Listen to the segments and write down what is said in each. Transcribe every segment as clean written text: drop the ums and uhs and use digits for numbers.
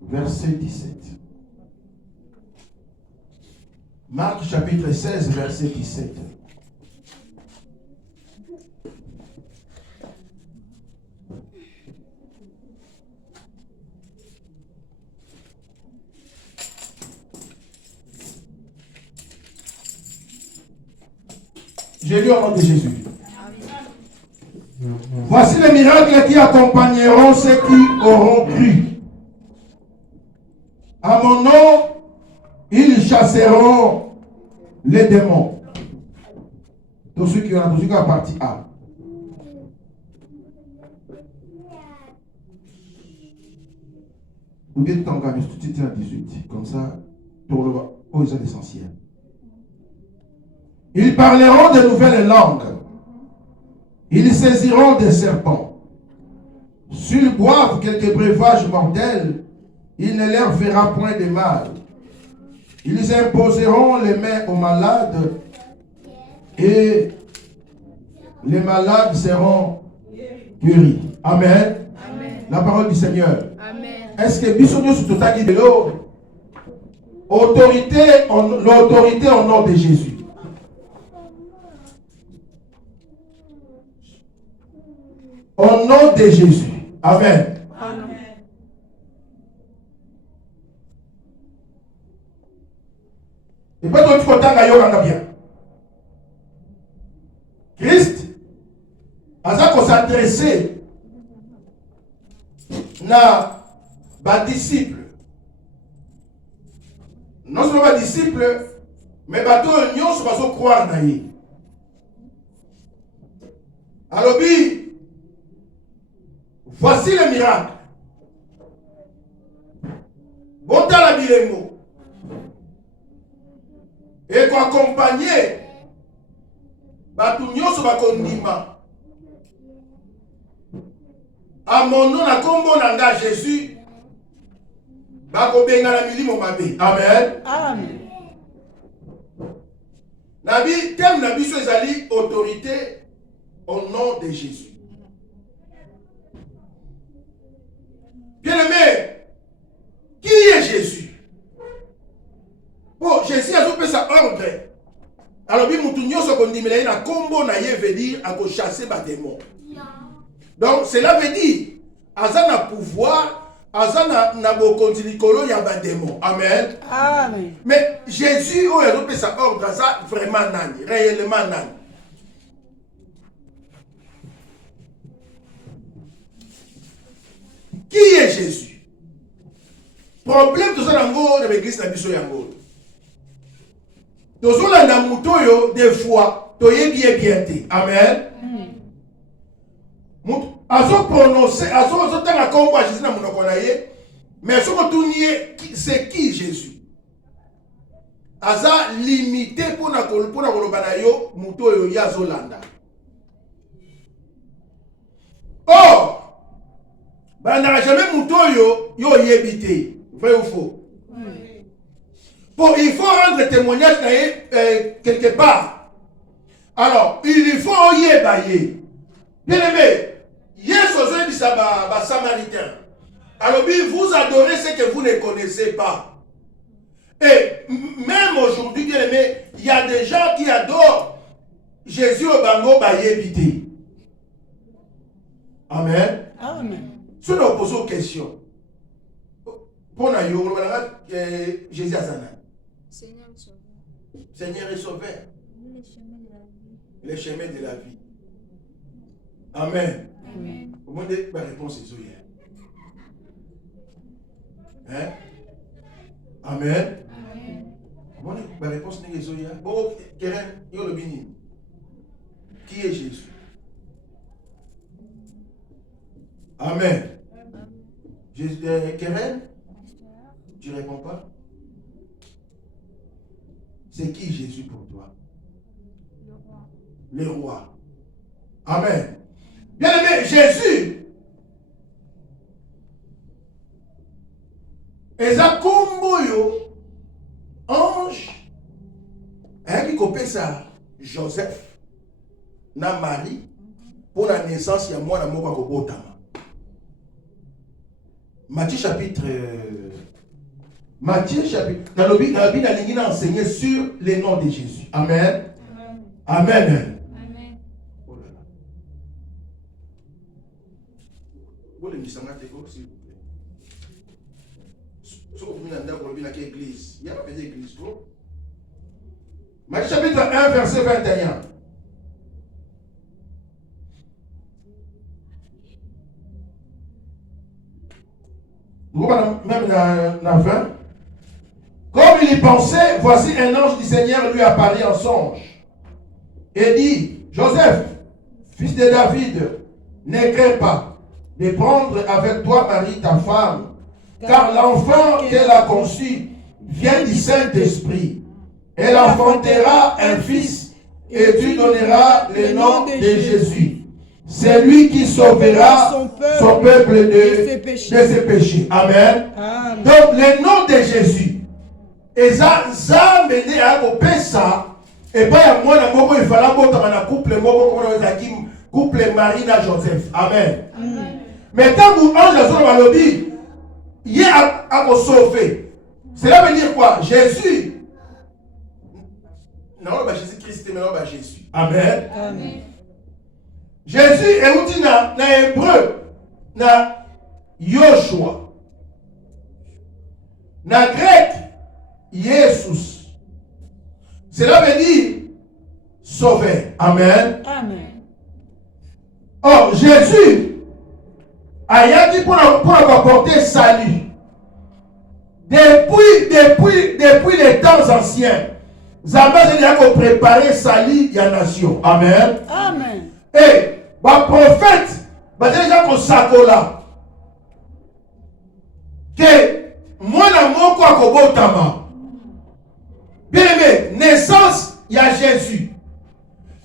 verset 17. Marc chapitre 16, verset 17. J'ai lu au nom de Jésus. Voici les miracles qui accompagneront ceux qui auront cru. À mon nom, ils chasseront les démons. Tous ceux qui ont entendu la partie A. Vous bien t'engager tout de suite à 18. Comme ça, pour le oh, ils sont essentiels. Ils parleront de nouvelles langues. Ils saisiront des serpents. S'ils boivent quelques breuvages mortels, il ne leur fera point de mal. Ils imposeront les mains aux malades et les malades seront guéris. Amen. Amen. La parole du Seigneur. Amen. Est-ce que Bissonio sous tout de l'eau? L'autorité au nom de Jésus. Au nom de Jésus. Amen. Amen. Et pas tout content d'ailleurs bien. Christ a s'adresser na ba disciple. Non seulement ba disciple, mais bateau union sur baso croire na ye. Alors voici le miracle. Bon dans la bilengo. Et qu'on accompagner bato nyonso bakondima. À mon nom na kombo nanga Jésus. Bako benga na milimo mabe. Amen. Amen. Nabi thème na biso ezali autorité au nom de Jésus. Bien-aimé, qui est Jésus? Bon, Jésus a fait sa ordre. Alors, na kombo na ye veut dire à chasser les démons. Donc, cela veut dire, azana pouvoir, azana na bokontilikolo ya ba démons. Amen. Amen. Mais Jésus, il a fait sa ordre, ça vraiment nani, réellement nani. Qui est Jésus? Problème de ça dans l'église na biso yango. Tozola na mutoyo des fois toyebi bien te. Amen. Azo prononcer, azo tanga kombo Jésus na monoko na ye, mais ce que tu c'est qui Jésus? Aza limité pour na koloba na yo mutoyo ya zolanda. Oh! Ben, n'a jamais mutoyo yo yebité. Vrai ou faux? Oui. Bon, il faut rendre témoignage quelque part. Alors, il faut yebaye. Bien aimé, Yesu dit ça ba samaritain. Alors, vous adorez ce que vous ne connaissez pas. Et même aujourd'hui, bien aimé, il y a des gens qui adorent Jésus au bango ba yebité. Amen. Amen. Si nous posons une question, pour nous, Jésus Azana. Seigneur et Sauveur. Seigneur et Sauveur. Le chemin de la vie. Le chemin de la vie. Amen. Amen. Comment dire ma réponse est hier? Hein? Amen. Amen. Comment dire ma réponse n'est pas hier? Bon, Keren, il y a le bini. Qui est Jésus? Amen. Keren, tu ne réponds pas? C'est qui Jésus pour toi? Le roi. Le roi. Amen. Bien aimé, Jésus. Eza komboyo ange. Qui copie ça? Joseph. Na Marie. Pour la naissance, il y a moi, na moko kobotama. Matthieu chapitre. Dans la Bible, il a enseigné sur les noms de Jésus. Amen. Amen. Amen. Oh là là. Vous voulez me dire ça, s'il vous plaît. Sauf que vous avez l'église. Il n'y a pas d'église. Matthieu chapitre 1, verset 21. Même la fin. Comme il y pensait, voici un ange du Seigneur lui apparut en songe et dit, Joseph, fils de David, ne crains pas de prendre avec toi Marie ta femme, car l'enfant qu'elle a conçu vient du Saint-Esprit. Elle enfantera un fils et tu donneras le nom de Jésus. C'est lui qui sauvera son peuple de ses péchés. Amen. Amen. Donc, le nom de Jésus. Et ça, mené à ça. Et pas moi, il fallait couple Marina Joseph. Amen. Mais tant que l'ange a dit, il est à sauver. Cela veut dire quoi? Jésus. Non, Jésus-Christ, mais non, Jésus. Amen. Amen. Jésus est outil na hébreu, na Yoshua. Na grec, Jesus. Cela veut dire sauver. Amen. Amen. Or, Jésus a dit pour apporter salut. Depuis les temps anciens, Zamba a préparé salut à la nation. Amen. Amen. Et le prophète va déjà qu'on s'accola que moi na moko akobotama. Bien aimé, naissance il y a Jésus.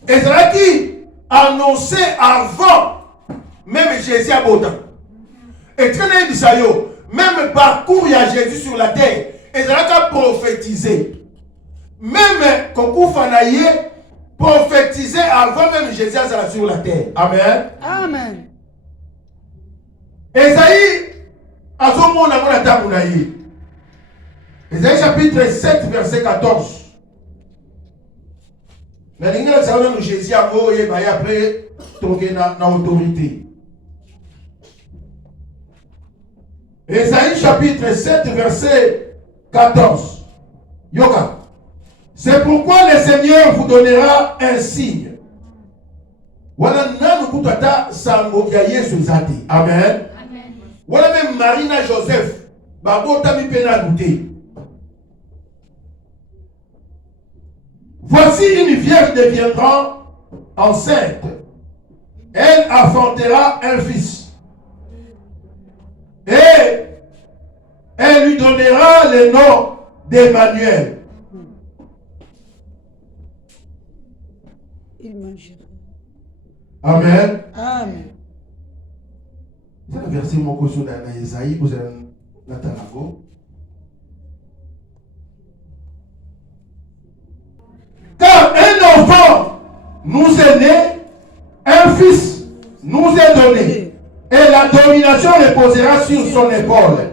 Et c'est là qui annoncé avant même Jésus à Botan. Et très bien ça yo, même parcours il y a Jésus sur la terre. Et c'est là qu'a prophétisé. Même Kokou Fanaye prophétisé avant même Jésus sur la terre. Amen. Amen. Esaïe, Esaïe chapitre 7, verset 14. Mais Jésus a après trouvé dans l'autorité. Esaïe chapitre 7, verset 14. Yoga. C'est pourquoi le Seigneur vous donnera un signe. Voilà, Amen. Voilà même Marina Joseph. Voici une vierge deviendra enceinte. Elle enfantera un fils. Et elle lui donnera le nom d'Emmanuel. Amen. Amen. C'est le verset mon cochon dans Isaïe, vous avez Natanago. Car un enfant nous est né, un fils nous est donné, et la domination reposera sur son épaule.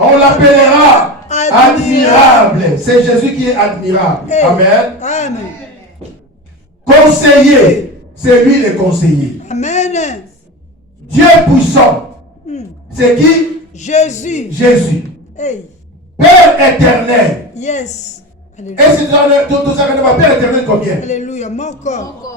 On l'appellera admirable. C'est Jésus qui est admirable. Amen. Amen. Conseiller. C'est lui le conseiller. Amen. Dieu puissant. C'est qui? Jésus. Jésus. Hey. Père éternel. Yes. Alléluia. Et c'est tout ça que Père éternel combien? Alléluia. Moko.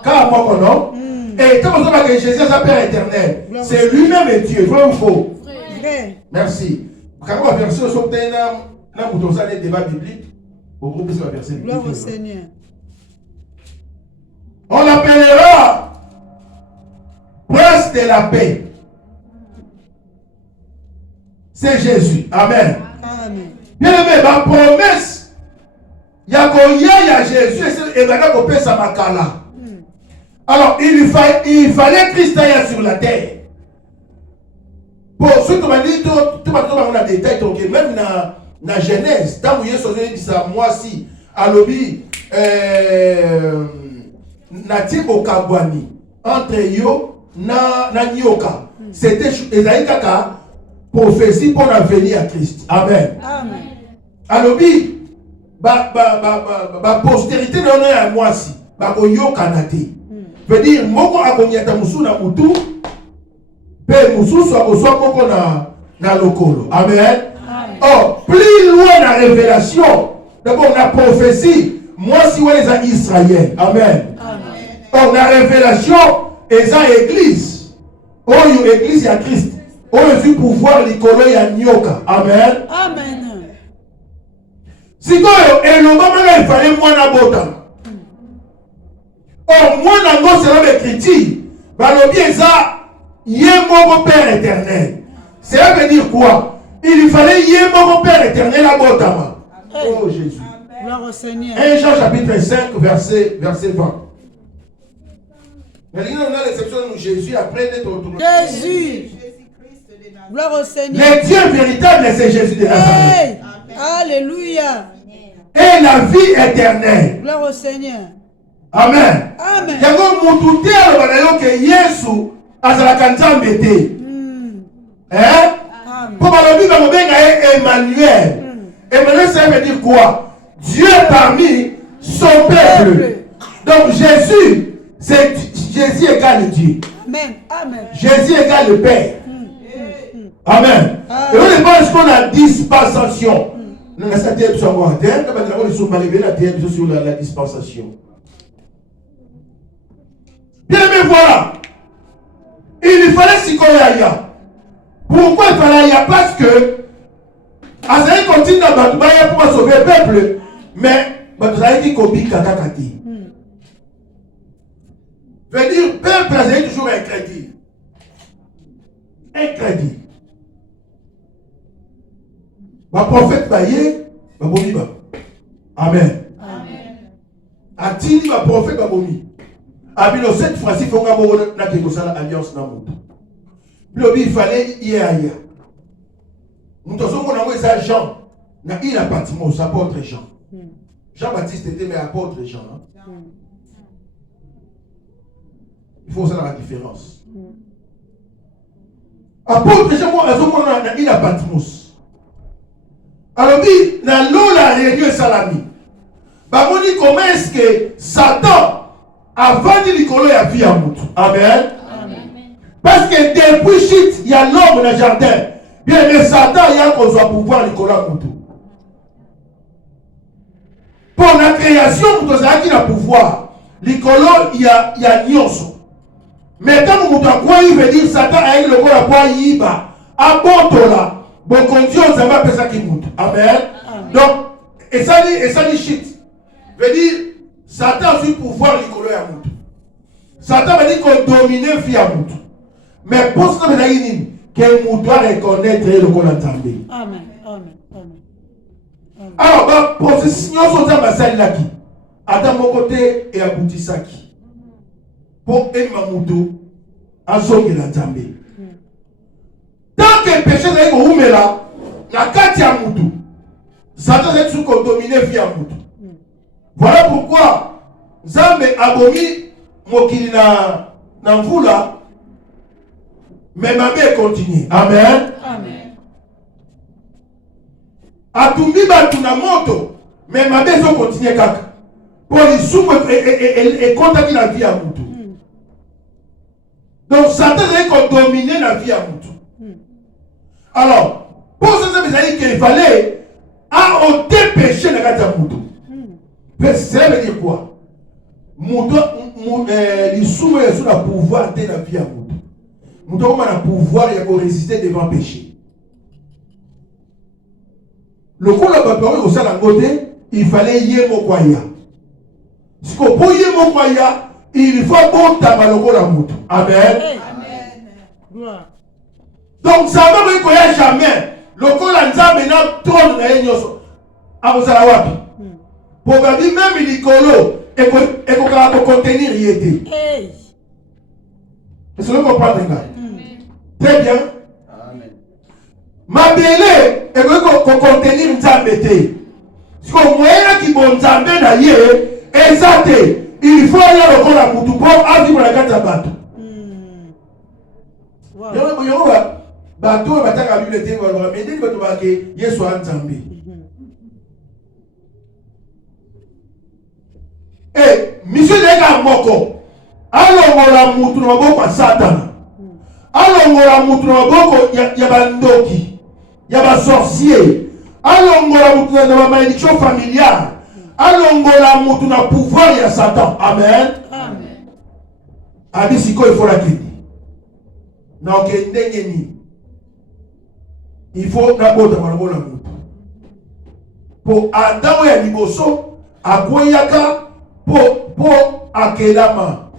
Car Moko, non? Et quand on dit que Jésus est un Père éternel, c'est lui-même et Dieu. Vrai ou faux? Vrai. Merci. Quand on va verser au sommet, on a un débat biblique. Au groupe, c'est la verset biblique. Gloire au Seigneur. On l'appellera prince de la paix. C'est Jésus. Amen. Amen. Bien aimé, ma promesse, il y a Jésus et maintenant on peut ça makala. Alors il fallait Christ aille sur la terre. Pour ceux qui m'ont dit tout on a détail donc même dans Genèse, tant que Jésus dit ça moi si à l'obi Nati Okabwani entre yo na nyoka c'était Esaïe kaka prophétie pour l'avenir à Christ. Amen. Amen. Alobi, postérité de l'honneur à moi si, yo kanate. Veut dire, moko akonyata musu na mutu, pe musu soit moko na lokolo. Amen. Oh, plus loin la révélation, d'abord la prophétie, moi si on est à Israël. Amen. Oh, la révélation est à l'église. Oh, l'église à Christ. Oh, le pouvoir l'icolo ya nyoka. Amen. Amen. Si quoi, et le moment il fallait moi na bota. Oh, moi na go c'est le critique. Bah le bien ça, yé mon Père éternel. Ça veut dire quoi? Il fallait yé mon Père éternel à bota. Oh Jésus. Gloire au Seigneur. 1 Jean chapitre 5 verset 20. Mais on a l'exception de Jésus après d'être retourné. Jésus. Gloire au Seigneur. Le Dieu véritable, c'est Jésus de Nazareth. Hey. Alléluia. Et la vie éternelle. Gloire au Seigneur. Amen. Amen. Yango mutu te alobana ke Yesu azalaka nzambe te. Hein? Pour balobi bamobenga Emmanuel. Emmanuel ça veut dire quoi? Dieu parmi son peuple. Donc Jésus, c'est Jésus égale Dieu. Amen. Amen. Jésus égale le Père. Amen. Et on est pas qu'on a dispensation. Nous avons cette terre sur la terre, nous avons la terre sur la dispensation. Bien aimé, voilà. Il fallait s'y connaître. Pourquoi il fallait y? Parce que Azaï continue à battre pour sauver le peuple, mais Azaï dit qu'on dit kakakati. Veut dire, peuple Azaï toujours un crédit. Un crédit. Ma prophète Baye, ma bomi ba. Amen. Atini ma prophète ma bomi. Abino cette fois-ci, il faut que na kekosala alliance na moto. Il fallait y aller. Nous sommes en Jean. Il a Patmos, apôtre Jean. Jean-Baptiste était mais apôtre Jean. Il faut savoir la différence. Apôtre Jean, il a Patmos. Alors, dans l'eau, la réunion salami. On dit comment est-ce que Satan a vendu Nicolas et a vu à Moutou. Amen. Parce que depuis chute, il y a l'homme dans le jardin. Bien, mais Satan, il y a qu'on soit pouvoir Nicolas Moutou. Pour la création, Moutou, il y a pouvoir. Nicolas, il y a Nyonso. Mais quand Moutou a quoi, il veut dire Satan a eu le corps à quoi il va. À Bontola. Bon, quand Dieu, ça va faire ça qui monte. Amen. Donc, et ça dit shit. Veut dire, Satan a eu pouvoir Nicolas à Moutou. Satan veut dire qu'on domine vie à Moutou. Mais pour ce que vous dit, que Moutou doit reconnaître le qu'on entendait. Amen. Amen. Alors, pour ce signal, on a passé là qui. À mon côté et à Boutisaki. Pour Emma Moutou, à son qui l'a tombé. Tant que le péché n'est pas où, mais là, la carte à Moutou. Satan est sous qu'on domine vie à Moutou. Voilà pourquoi Zambe abomi mokili na mvula, mais ma mère continue. Amen. Atumbi batu na moto, mais ma mère continue kaka. Pour les sous et contacter la vie à Moutou. Donc Satan est qu'on domine la vie à Moutou. Alors, pour ça, ça veut dire qu'il fallait ôter péché dans la Moutou. Ça veut dire quoi? Les sous et la pouvoir de la vie à Moutou. Moutou a le pouvoir de résister devant le péché. Le coup là-bas, au sein de la côté, il fallait y mon kwaya. Si on peut y mon kwaya, il faut bon tabac la Moutou. Amen. Donc ça va me koya jamais. Le kola nzambe na trône na yenyoso. Abosala wapi. Pour même Nicolo et qu'on contenir yété. Est-ce que vous comprenez? Très bien. Ma belle et qu'on contenir nzambe té. Ce qu'on moyen qui bon nzambe na yé exacté. Il faut aller au kola mutu pour vivre la gata bato. bato bataka Bible te ba mais ndenge bato bake Yesu anzambe. Mission de moko. Alongola mutu na maboko ya Satana. Alongola mutu na maboko ya bandoki, ya ba sorcier. Alongola mutu na ba malédiction familiale. Alongola mutu na pouvoir ya Satan. Amen. Amen. Abisiko il faut la quitter. Na okendenge ni. Il faut d'abord d'avoir la mutu. Pour Adam ya liboso akoyaka po akelama.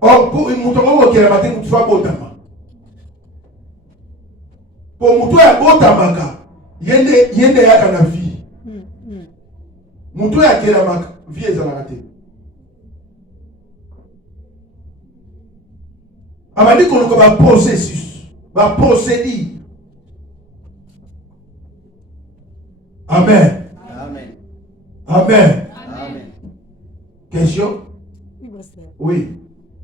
Or pour mutu ko akelama te mutu fa botama. Po mutu ya botamaka yende yaka na vie. Mutu ya akelama vie ezalaka te. Abandi ko ba processus, ba procédure. Amen. Amen. Amen. Amen. Question? Oui, pasteur. Oui.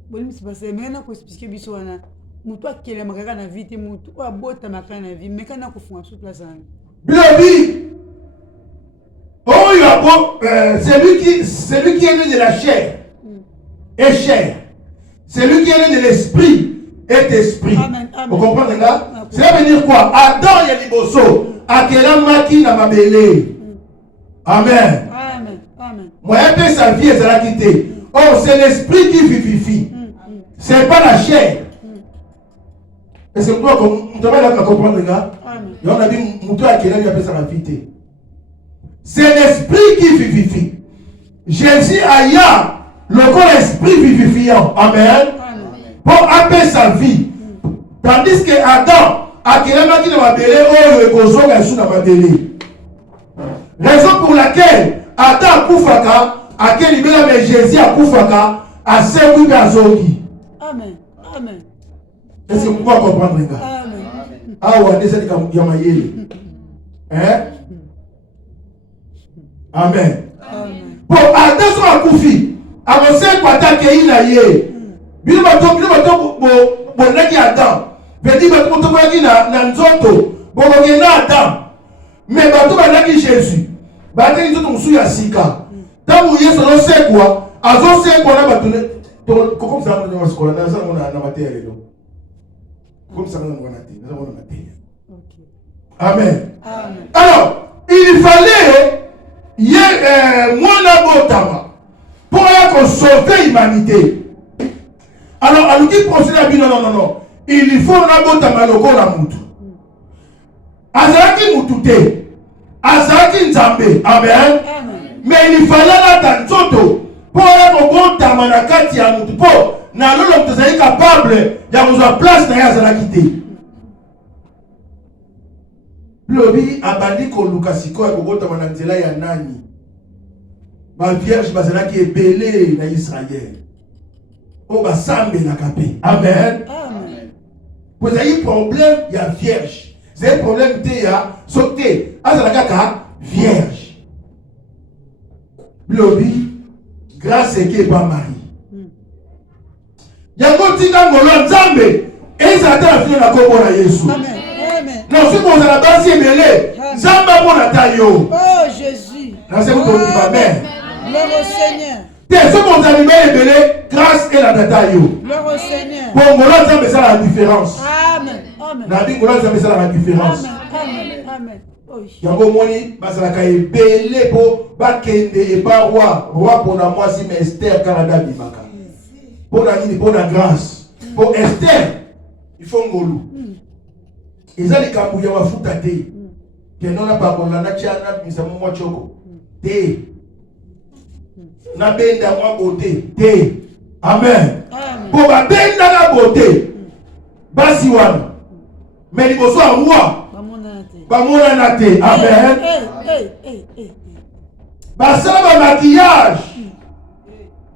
Bon, monsieur pasteur, mais on a expliqué biso wana. Mutu akele makaka na vie te mutu abota makaka na vie, mais kana kufunga sur place wana. Bilobi. Oh, il a beau, celui qui est né de la chair est chair. Celui qui est né de l'esprit est esprit. Amen, amen. Vous comprenez là? Amen. Cela veut dire quoi? Adam et Liboso. Akela maki na mabele. Amen. Amen. Amen. Moi, un peu sa vie est à la quitter. Oh, c'est l'esprit qui vivifie. C'est pas la chair. Et c'est pourquoi on doit comprendre, les gars. Amen. Et on a dit, Moutou Akela lui appelle ça la vie. C'est l'esprit qui vivifie. Jésus a le corps esprit vivifiant. Amen. Amen. Pour appeler sa vie. Tandis que Adam, Akela maki na mabele, oh, le gozo ga sous na mabele. Raison pour laquelle Adam Koufaka, Akela libela mais Jésus a Koufaka, a servi à Zogi. Amen. Amen. Est-ce que vous pouvez comprendre, les gars? Amen. Ah ouais, c'est comme Yamayeli. Hein? Amen. Amen. Pour Adam soit Koufi, avant quoi t'accueillir la yé. Bilo bato bonaki Adam. Vedi bato bonaki na nzoto. Bonaki na Adam. Mais bato bonaki Jésus. Bato nzoto musu ya sika. Tamu Yesu no sekwa, azo sekwa na bato ne. Comme ça on va se connaître, ça on a na matière là. Comme ça on va na matière. Ok. Amen. Amen. Alors, il fallait mwana botama pour sauver l'humanité. Alors, à l'outil procédé à dire non. Il faut na botama loko la mutu. Azaki mutute. Azaki nzambe. Amen. Amen. Mais il fallait la tanzoto pour botama na kati ya mutu. Pour na lolo mtazali capable ya kuzoa place na ya zala kite. Lobi abandi koluka sikoya kobotama na nzela ya nani. Ba vierge bazalaki ebele na Israël. O basambe na kape. Amen. Amen. Vous avez un problème, il y a vierge. C'est un problème de ya sauté. Azalaka vierge. Lobi grâce qui est pas mari. Yango tika ngolo nzambe. Ezata na fio na kombo na Yesu. Amen. Amen. Non, si vous avez basi ebele, nzamba mona tayo. Oh Jésus. Là c'est vous qui va bien. Gloire au Seigneur. T'es ce qu'on a libéré, grâce et la tayo. Gloire au Seigneur. Pour ngolo nzambe ça la différence. Amen. Amen. Na di ngolo nzambe ça la différence. Amen. Amen. Amen. Oh. Yango moni basalaka ebele po bakende eba roi pour na mwasi mais Esther Canada bimaka. Pour la nini, pour la grâce. Pour Esther, il faut ngolu. Ils ont les kambu ya mafuta te. Kendo na pakola na chana misa mwa choko. Te. Na benda mwa bote. Te. Amen. Amen. Pour ba benda na bote. Basi wana. Mais liboso a roi. Bamona na te. Amen. Basala ba maquillage.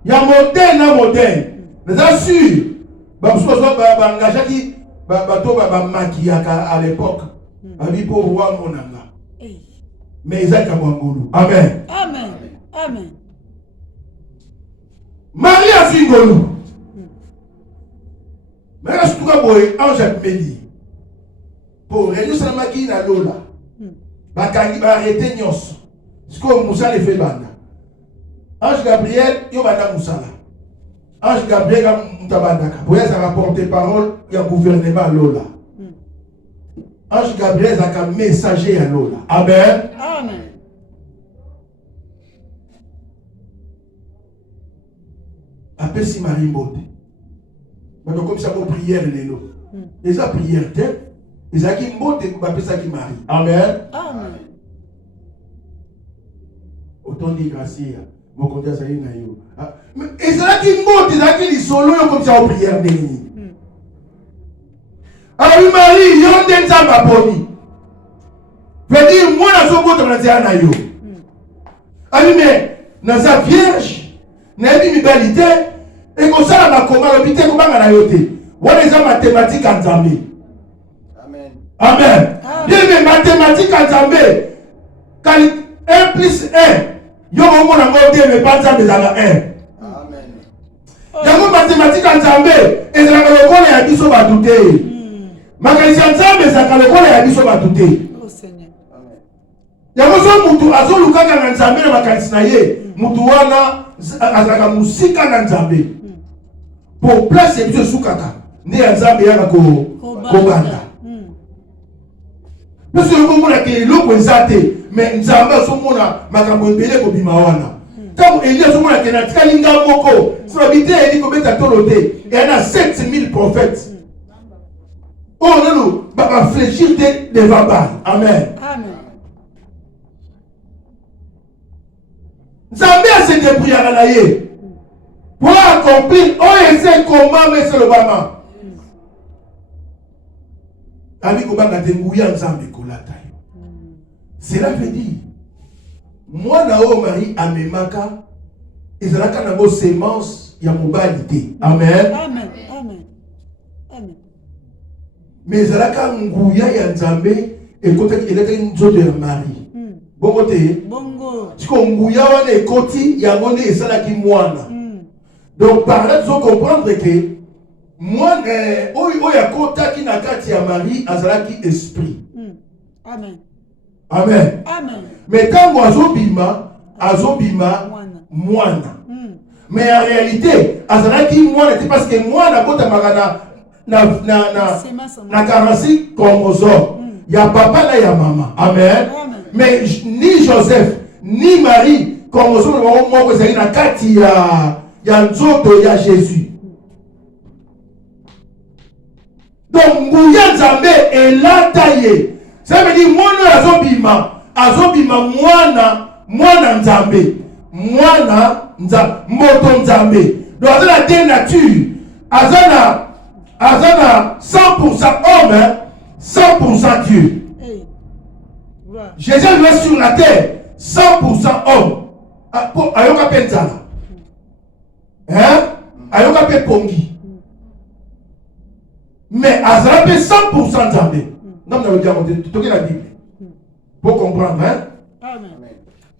Ya modèle na modèle. Mais sûr. Bamuso ba engagé qui bato ba maquillaka à l'époque. Abi pour roi monanga. Mais ils ont ngolu. Amen. Amen. Amen. Marie a fingolu. Mais là, je trouve que ange Mélie. Pour réunion Salamaki na Lola. Bakangi ba arrêter nyos. Ce que Moussa le fait banda. Ange Gabriel, yo banda Moussa là. Ange Gabriel mutabandaka. Pour ça rapporter parole, il y a gouvernement Lola. Ange Gabriel a un messager à Lola. Amen. Amen. Après si Marie Mbote. Donc comme ça pour prière les lots. Les a prière tête. Les a qui Mbote après ça qui Marie. Amen. Amen. Autant dit gracie. Mon compte ça y est naïo. Mais les a qui Mbote, les a qui les solo comme ça pour prière des. Ah oui Marie, yon den ça ma poni. Veut dire moi na so bote na tia naïo. Ah oui mais na sa vierge, na bi mibalité. Et comme ça, on a comment l'habiter comme on a yoté. Voilà les mathématiques en Zambie. Amen. Amen. Bien les mathématiques en Zambie. Quand 1 plus 1, il y a un mot dans le mais pas ça, mais ça va 1. Amen. Il y a une mathématique en Zambie. Et ça va le coller à biso va douter. Ma question en Zambie, ça va le coller à biso va douter. Oh Seigneur. Amen. Il y a un moutou, azo lukaka en Zambie, ma question naie. Moutou wana, azaka musika en Zambie. Pour placer les soukaka, ni Nzambe yana kobanda. Parce que vous avez l'eau pour zate, mais Nzambe somona makambo ebele ko bima wana. Quand Elias somona kena tikalinga moko, sur habité eli ko beta toloté, il y en a 7000 prophètes. Oh non, va fléchir des verbales. Amen. Amen. Nzambe a se débrouillé à la ye. Pour accomplir, on essaie comment, mais c'est le moment. Ami Kobanga Tengouya Nzambe Kolata. Cela veut dire, moi, Nao Marie Amemaka, ils ont la vos sémences, il y a mobilité. Amen. Amen. Amen. Amen. Mais ils ont la Ngouya Nzambe, et quand il était une zone de Marie. Bon côté. Bongo. Si on Ngouya wana et Koti, il y a mon et ça là qui moine. Donc par là, vous comprendre que moi, il y a contact qui n'a qu'à tirer Marie, à qui esprit. Amen. Amen. Amen. Mais quand vous azobima, moine. Mais en réalité, qui moine, c'est parce que moi, na 46 chromosomes. Il y a papa là, il y a maman. Amen. Mais ni Joseph, ni Marie, chromosomes, moi, vous avez na kati il y a Nzoto, il y a Jésus. Donc, Mbouya Nzambe est là taillé. Ça veut dire, moi, azobima, mwana Nzambe. Mwana Nzambe, moto Nzambe. Donc, il y a deux natures. Azana 100% homme, 100% Dieu. Jésus est sur la terre, 100% homme. Ayoka Penzala. Hein? Ayoka pe pongi. Mais Azara pe 100% Nzambe. Non, mais on va dire, toquez la Bible. Pour comprendre, hein? Amen.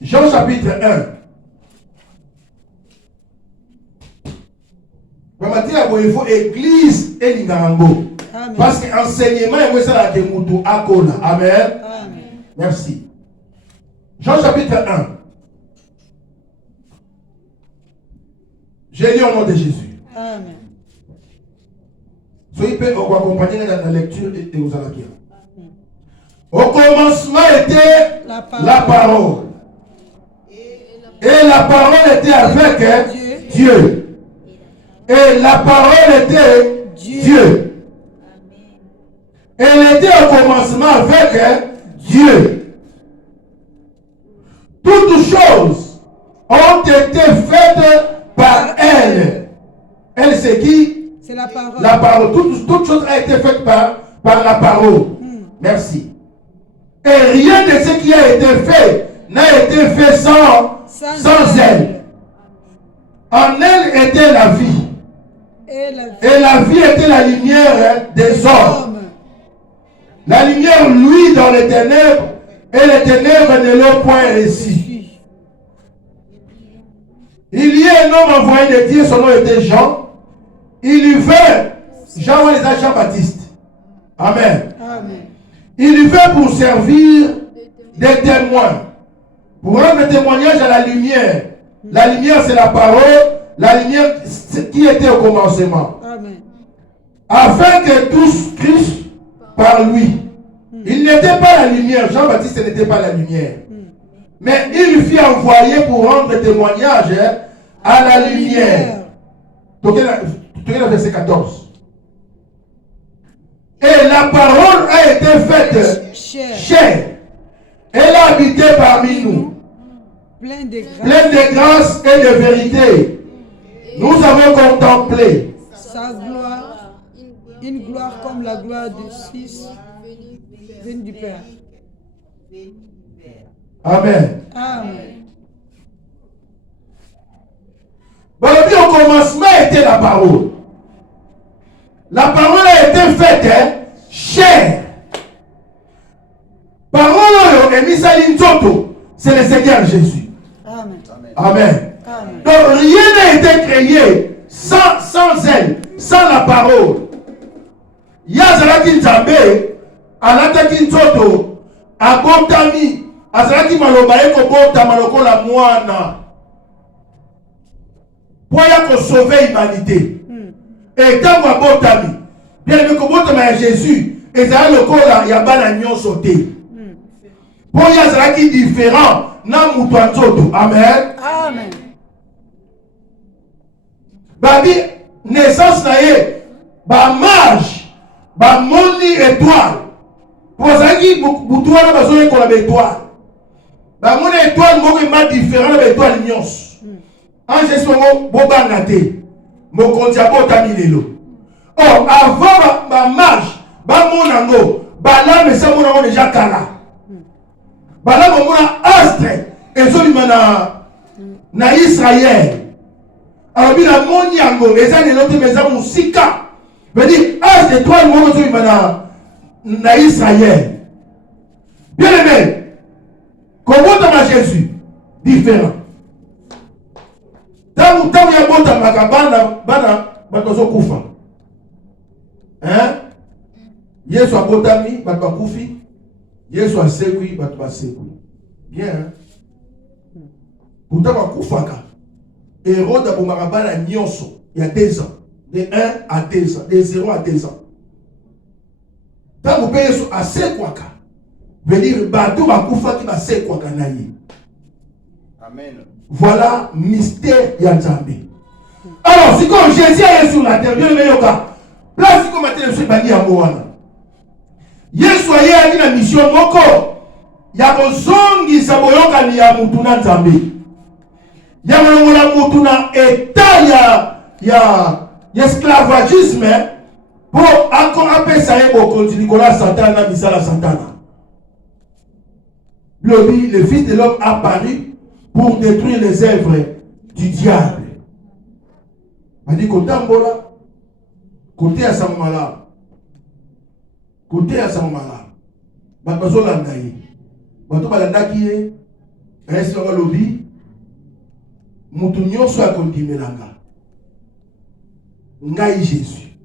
Jean chapitre 1. Il faut église et l'ingarango. Parce que enseignement est ça la kemutu akola. Amen. Amen. Merci. Jean chapitre 1. J'ai lu au nom de Jésus. Amen. Soyez prêts, on va accompagner dans la lecture et vous allez bien. Au commencement était la parole. Et la parole était avec Dieu. Et la parole était Dieu. Elle était au commencement avec Dieu. Toutes choses ont été faites par elle. Elle, c'est qui? C'est la parole. La parole. Toute chose a été faite par la parole. Merci. Et rien de ce qui a été fait n'a été fait sans elle. En elle était la vie. Et la vie était la lumière des hommes. La lumière luit dans les ténèbres et les ténèbres ne l'ont point réussi. Il y a un homme envoyé de Dieu, son nom était Jean. Il y vint, Jean Jean-Baptiste. Amen. Amen. Il fait pour servir des témoins. Pour rendre témoignage à la lumière. La lumière, c'est la parole. La lumière qui était au commencement. Amen. Afin que tous Christ par lui. Il n'était pas la lumière. Jean-Baptiste n'était pas la lumière. Mais il fut envoyé pour rendre témoignage à la lumière. Donc, le verset 14. Et la parole a été faite chair. Elle a habité parmi nous. Plein de grâce et de vérité. Nous avons contemplé sa gloire, une gloire comme la gloire du Fils venu du Père. Amen. Amen. Bon, au commencement était la parole. La parole a été faite chair. Parole est mise à l'intoto. C'est le Seigneur Jésus. Amen. Amen. Amen. Donc rien n'a été créé sans elle, sans la parole. Yazalaki Nzambe, alataki nzoto, abotami, azalaki maloba ekobota maloko la mwana. Pour y sauver l'humanité. Et tant que abotami, bien le kobotama ya Jésus, et ça le kola yabana nyon sauté. Pour y azalaki différent, na mutuan nzoto. Amen. Amen. Babi naissance na ye, ba mage, ba moni étoile. Pour ça qui boutoua na bazoye kola ba étoile. Ba moni étoile moko ma différent na étoile nyos. En Jésus mo bobanga te. Mo kontia botami lelo. Oh avant ba mage, ba monango, ba la mais ça monango déjà kala. Ba la mona astre ezolima na Israël. Alors, il a mon yango, et ça, il a des musika. veut dire, as de toi, le na Israël. Bien aimé, comment t'as Jésus? Différent. Tant que tu as bon ta bana, batozo kufa. Hein? Yesu abotami, bato kufi. Yesu asekui, bato basekui. Bien. Hein? Pourtant, bakufaka. Hérode Abomarabana Nyonso, il y a 2 ans. De 1 à 2 ans. De 0 à 2 ans. Tant que vous payez à Sekwaka, veut dire, Batou Bakoufa qui va Sekwaka naïe. Amen. Voilà mystère Yanzambe. Alors, si comme Jésus est sur la terre, bien le meilleur cas, place comme matin, je suis banni à Moana. Yesu a eu la mission Moko. Il y a besoin de Saboyoka ni ya Mutuna Nzambe. Ya malongola mutu na état ya esclavagisme pour encore apesa yebo continue kola Satan na misala Satana. Le Fils de l'homme apparu pour détruire les œuvres du diable. On dit kotambola côté à Samala. Côté à Samala. Bato landa yi. Bato balanda ki ye. Est-ce que lobby mutu nyonso akondimelanga ngai Jésus.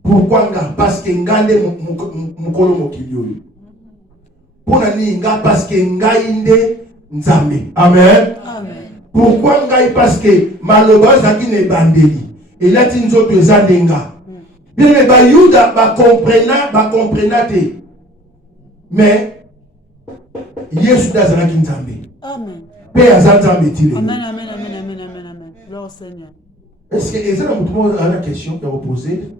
Pourquoi nga? Parce que ngande mukolo mokili oyo. Pona ni nga parce que ngai nde Nzambe. Amen. Amen. Pourquoi ngai? Parce que maloba zaki ne bandeli. Et là ti nzoto ezandenga. Bien mais ba Yuda ba comprena te. Mais Yesu dazalaki Nzambe. Amen. Amen, amen, amen, amen, amen, amen, amen. Gloire Seigneur. Est-ce que les gens ont une question à poser?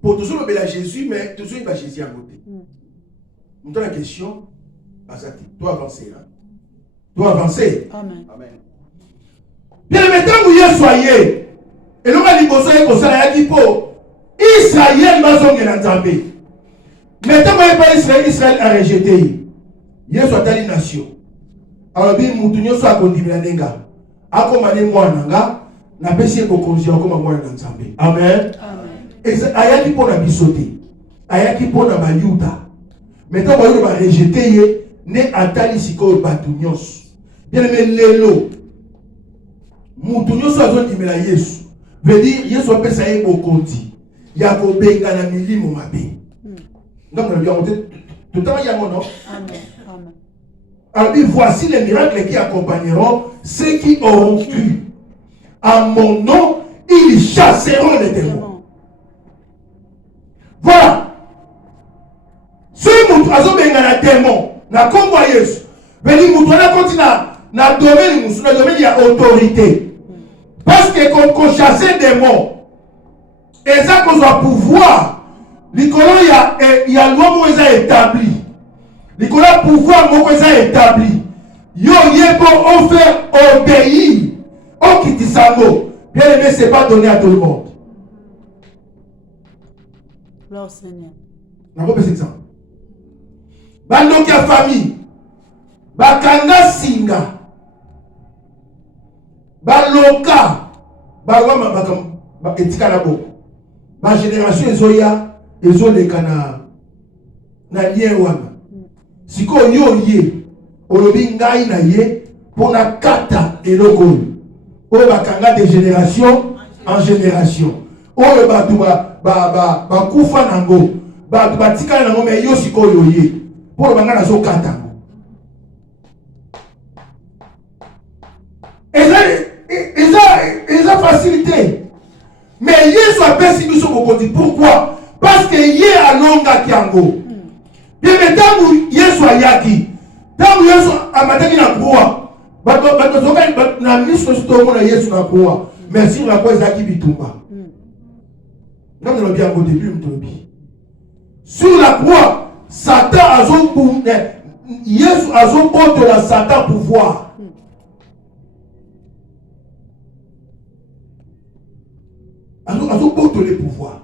Pour toujours le Jésus, mais toujours il va Jésus à côté. Nous avons la question, toi avancer. Toi avancer. Amen. Amen. Bien, maintenant vous y soyez. Et l'on va dire que Israël va s'en aller. Maintenant, Israël a rejeté. Yesu atali nation. Alors, bien, Moutounio soit condamné à Nenga. A commandé moi, Nanga, n'a pas essayé de conduire comme moi dans Zambé. Amen. Et Ayaki pour la bisoté. Ayaki pour la bayuta. Maintenant, on va rejeter, ne atali siko batounios. Bien, mais l'élo. Moutounio soit condamné à Yesu. veut dire Yesu apesa ye bokonzi ya kobenga na milimo mabe. Donc on a bien tout temps yango non. Amen. Amen. Alors voici les miracles qui accompagneront ceux qui auront cru. En mon nom, ils chasseront les démons. Voilà. Ce moutou azobenga na démon na kombo Yesu. Veli moutou na continue na domaine musu na domaine ya autorité. Parce que qu'on chasser démon et ça qu'on a pouvoir likolo ya loi mo eza établi. Likolo pouvoir mo eza établi. Yo yebo on faire obéir au kitisango. Bien aimé, c'est pas donné à tout le monde. Gloire Seigneur. On va passer exemple. Bandoki ya famille. Bakanga singa. Baloka. Baloma ba etika na boko. Ba génération ezoya ezoleka na lien wana. Siko yo ye. Olobi ngai na ye pona kata eloko. Oyo bakanga de génération en génération. Oyo batu ba kufa nango. Batu batikala nango mais yo siko yo ye. Pour bangana zo kata. Ils ont facilité. Mais Yesu a perçu nous sommes au. Pourquoi? Parce que Yé a longa kiango. Bien mais tant Yesu a yaki. Tant Yesu a mataki na croix. Na miso stomo na Yesu na croix. Merci la croix zaki bitumba. Comme on l'a bien au début sur la croix, Satan a son pouvoir. Yesu a son porte la Satan pouvoir. Azo porte les pouvoirs.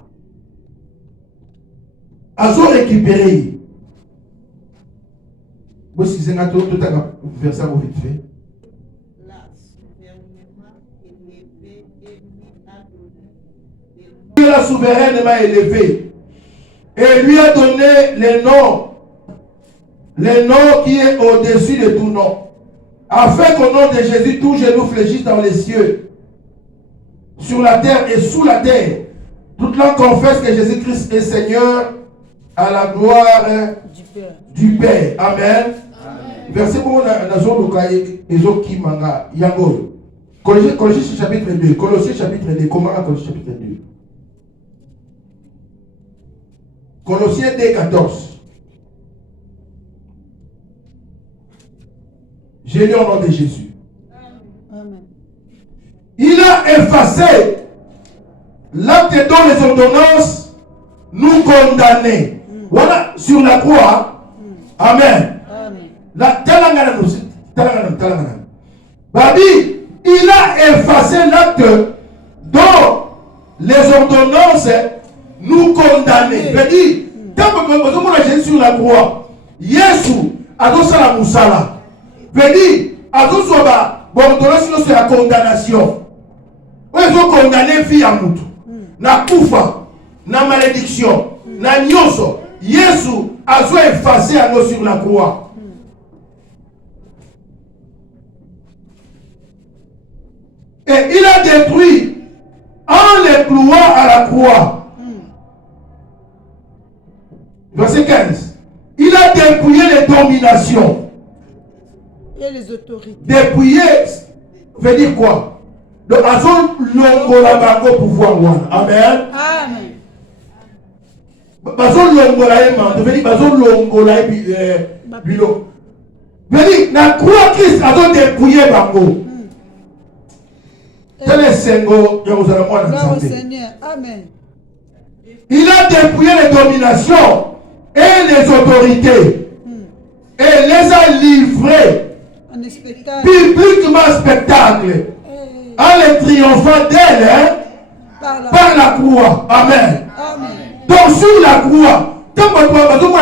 Azo récupéré. Vous si c'est un tout à verset au vite fait. Dieu l'a souverainement élevé et lui a donné le nom qui est au-dessus de tout nom, afin qu'au nom de Jésus, tout genou fléchisse dans les cieux, sur la terre et sous la terre. Toute langue confesse que Jésus-Christ est Seigneur, à la gloire du Père. Amen. Verset pour Ezoki Manga Yango. Colossiens chapitre 2. Colossiens chapitre 2. Comment Colossiens chapitre 2? Colossiens 2, 14. J'ai lu au nom de Jésus. Amen. Il a effacé l'acte dont les ordonnances nous condamnaient. Voilà, sur la croix. Amen. Babi, il a effacé l'acte dont les ordonnances nous condamnaient. Il dit, tant que Jésus sur la croix, Yesu a donné la moussala. Il dit, a donné la condamnation. Ils ont condamné fille à moutou. Na kufa, na malédiction, na nyoso. Yesu a effacé à nous sur la croix. Et il a détruit en les clouant à la croix. Verset 15. Il a dépouillé les dominations. Et les autorités. Dépouiller veut dire quoi? Donc, azon longola bango pouvoir. Amen. Amen. Bazon longola ema. Veut dire bazon longola bilo. Veut dire na croix Christ azon dépouiller bango. Tel est Sengo. Seigneur. Amen. Il a dépouillé les dominations et les autorités et les a livrés publiquement spectacle en les triomphant d'elle par la croix. Amen. Amen. Donc sur la croix, tant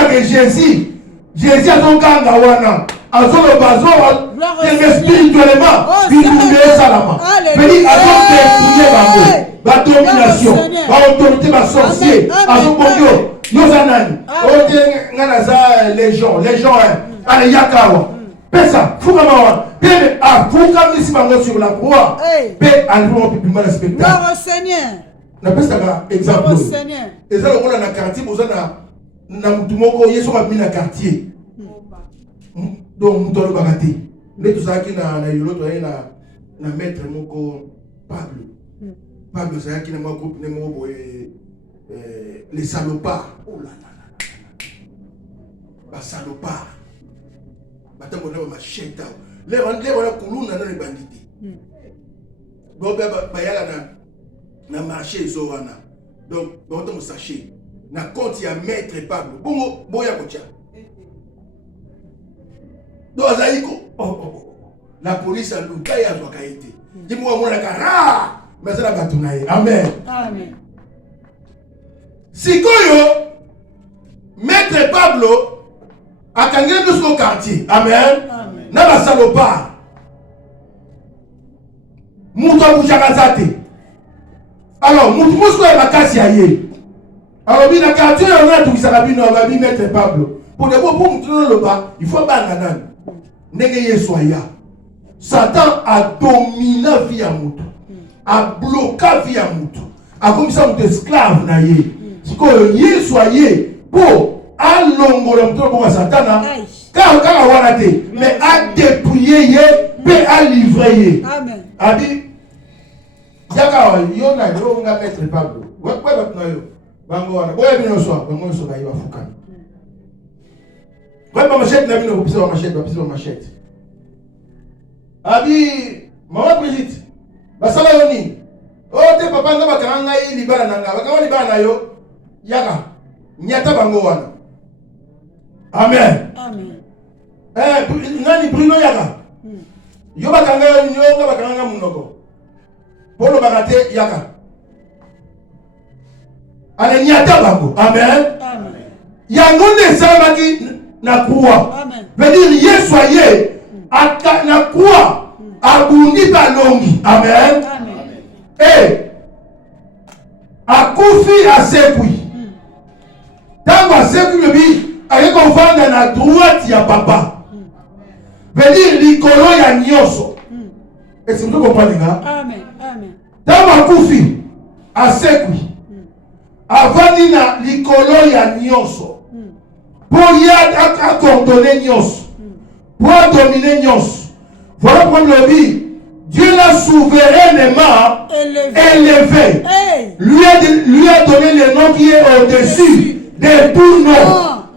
que Jésus a son ganga wana, a son bazo, spirituellement, il pouvait salama. Béni a son dépouillé la domination, la autorité, la sorcier, a son bongo, nos anani, légion, allez yakawa. Pesa, Foucaman, Père, à Foucaman, ici, sur la croix. Père, à nous, on peut plus mal spectacle. Gloire au Seigneur. On appelle ça exemple. Gloire au Seigneur. Et ça, on a dans le quartier, on a tout le monde qui est sur le quartier. Donc, on a baraté. Mais tout ça qui n'a l'autre, na maître moko Pablo. Pablo, c'est qui n'a pas groupe les salopards. Oh là là là. Les salopards. Maintenant, on a ma machette. Les on a coulou dans les bandits. Donc, na marché Zoana. Donc, on a sachet. Na compte ya maître Pablo. Bon, boya kocha. Donc, la police a loué à toi été. Dis-moi, mon cara. Mais c'est la batonaye. Amen. Amen. Si Koyo, maître Pablo, a gagné jusqu'au quartier. Amen. N'a pas salopard. Mouton Bouchakazate. Alors, Mouton est ma casse aïe. Alors, il y a un quartier, on a tout qui s'est habillé, on va mettre Pablo. Pour de bon, pour Mouton le bas, il faut pas un Négayé soya. Satan a dominé la vie à Mouton. A bloqué la vie à Mouton. A comme ça, Mouton esclave naïe. Si que yé soyez pour allongo le Mouton pour Satan. Car on a raté. Mais a dépouillé yé, mais a livré. Amen. A dit, Yaka, yon a yo nga mettre Pablo. Ouais, maintenant yo. Bango wana. Boye bino soir, bango so ga yiwa fukana. Ouais, ma machette na bino kopisa ma machette. Abi, maman Brigitte. Basala yoni. Oh te papa nga bakanga yi libala nanga. Bakanga libala na yo. Yaka. Nyata bango wana. Amen. Amen. Nani Bruno yaka. Yo bakanga yoni yo nga bakanga munoko. Polo bagate yaka. Ale nyata bango. Amen. Amen. Yango ne samaki na kuwa. Amen. Veut dire Yesu aye na kuwa abundi balongi. Amen. Amen. Eh akufi asekui. Tango asekui lebi aye kovanda na droite ya papa. Veut dire likolo ya nyoso. Est-ce que vous comprenez ça? Amen. Amen. Tango akufi asekui. Avandi na likolo ya nyoso. Pour y accorder nyos. Pour dominer nyos. Voilà pourquoi le dit. Dieu l'a souverainement élevé. Hey. Lui a donné le nom qui est au-dessus de tout nom.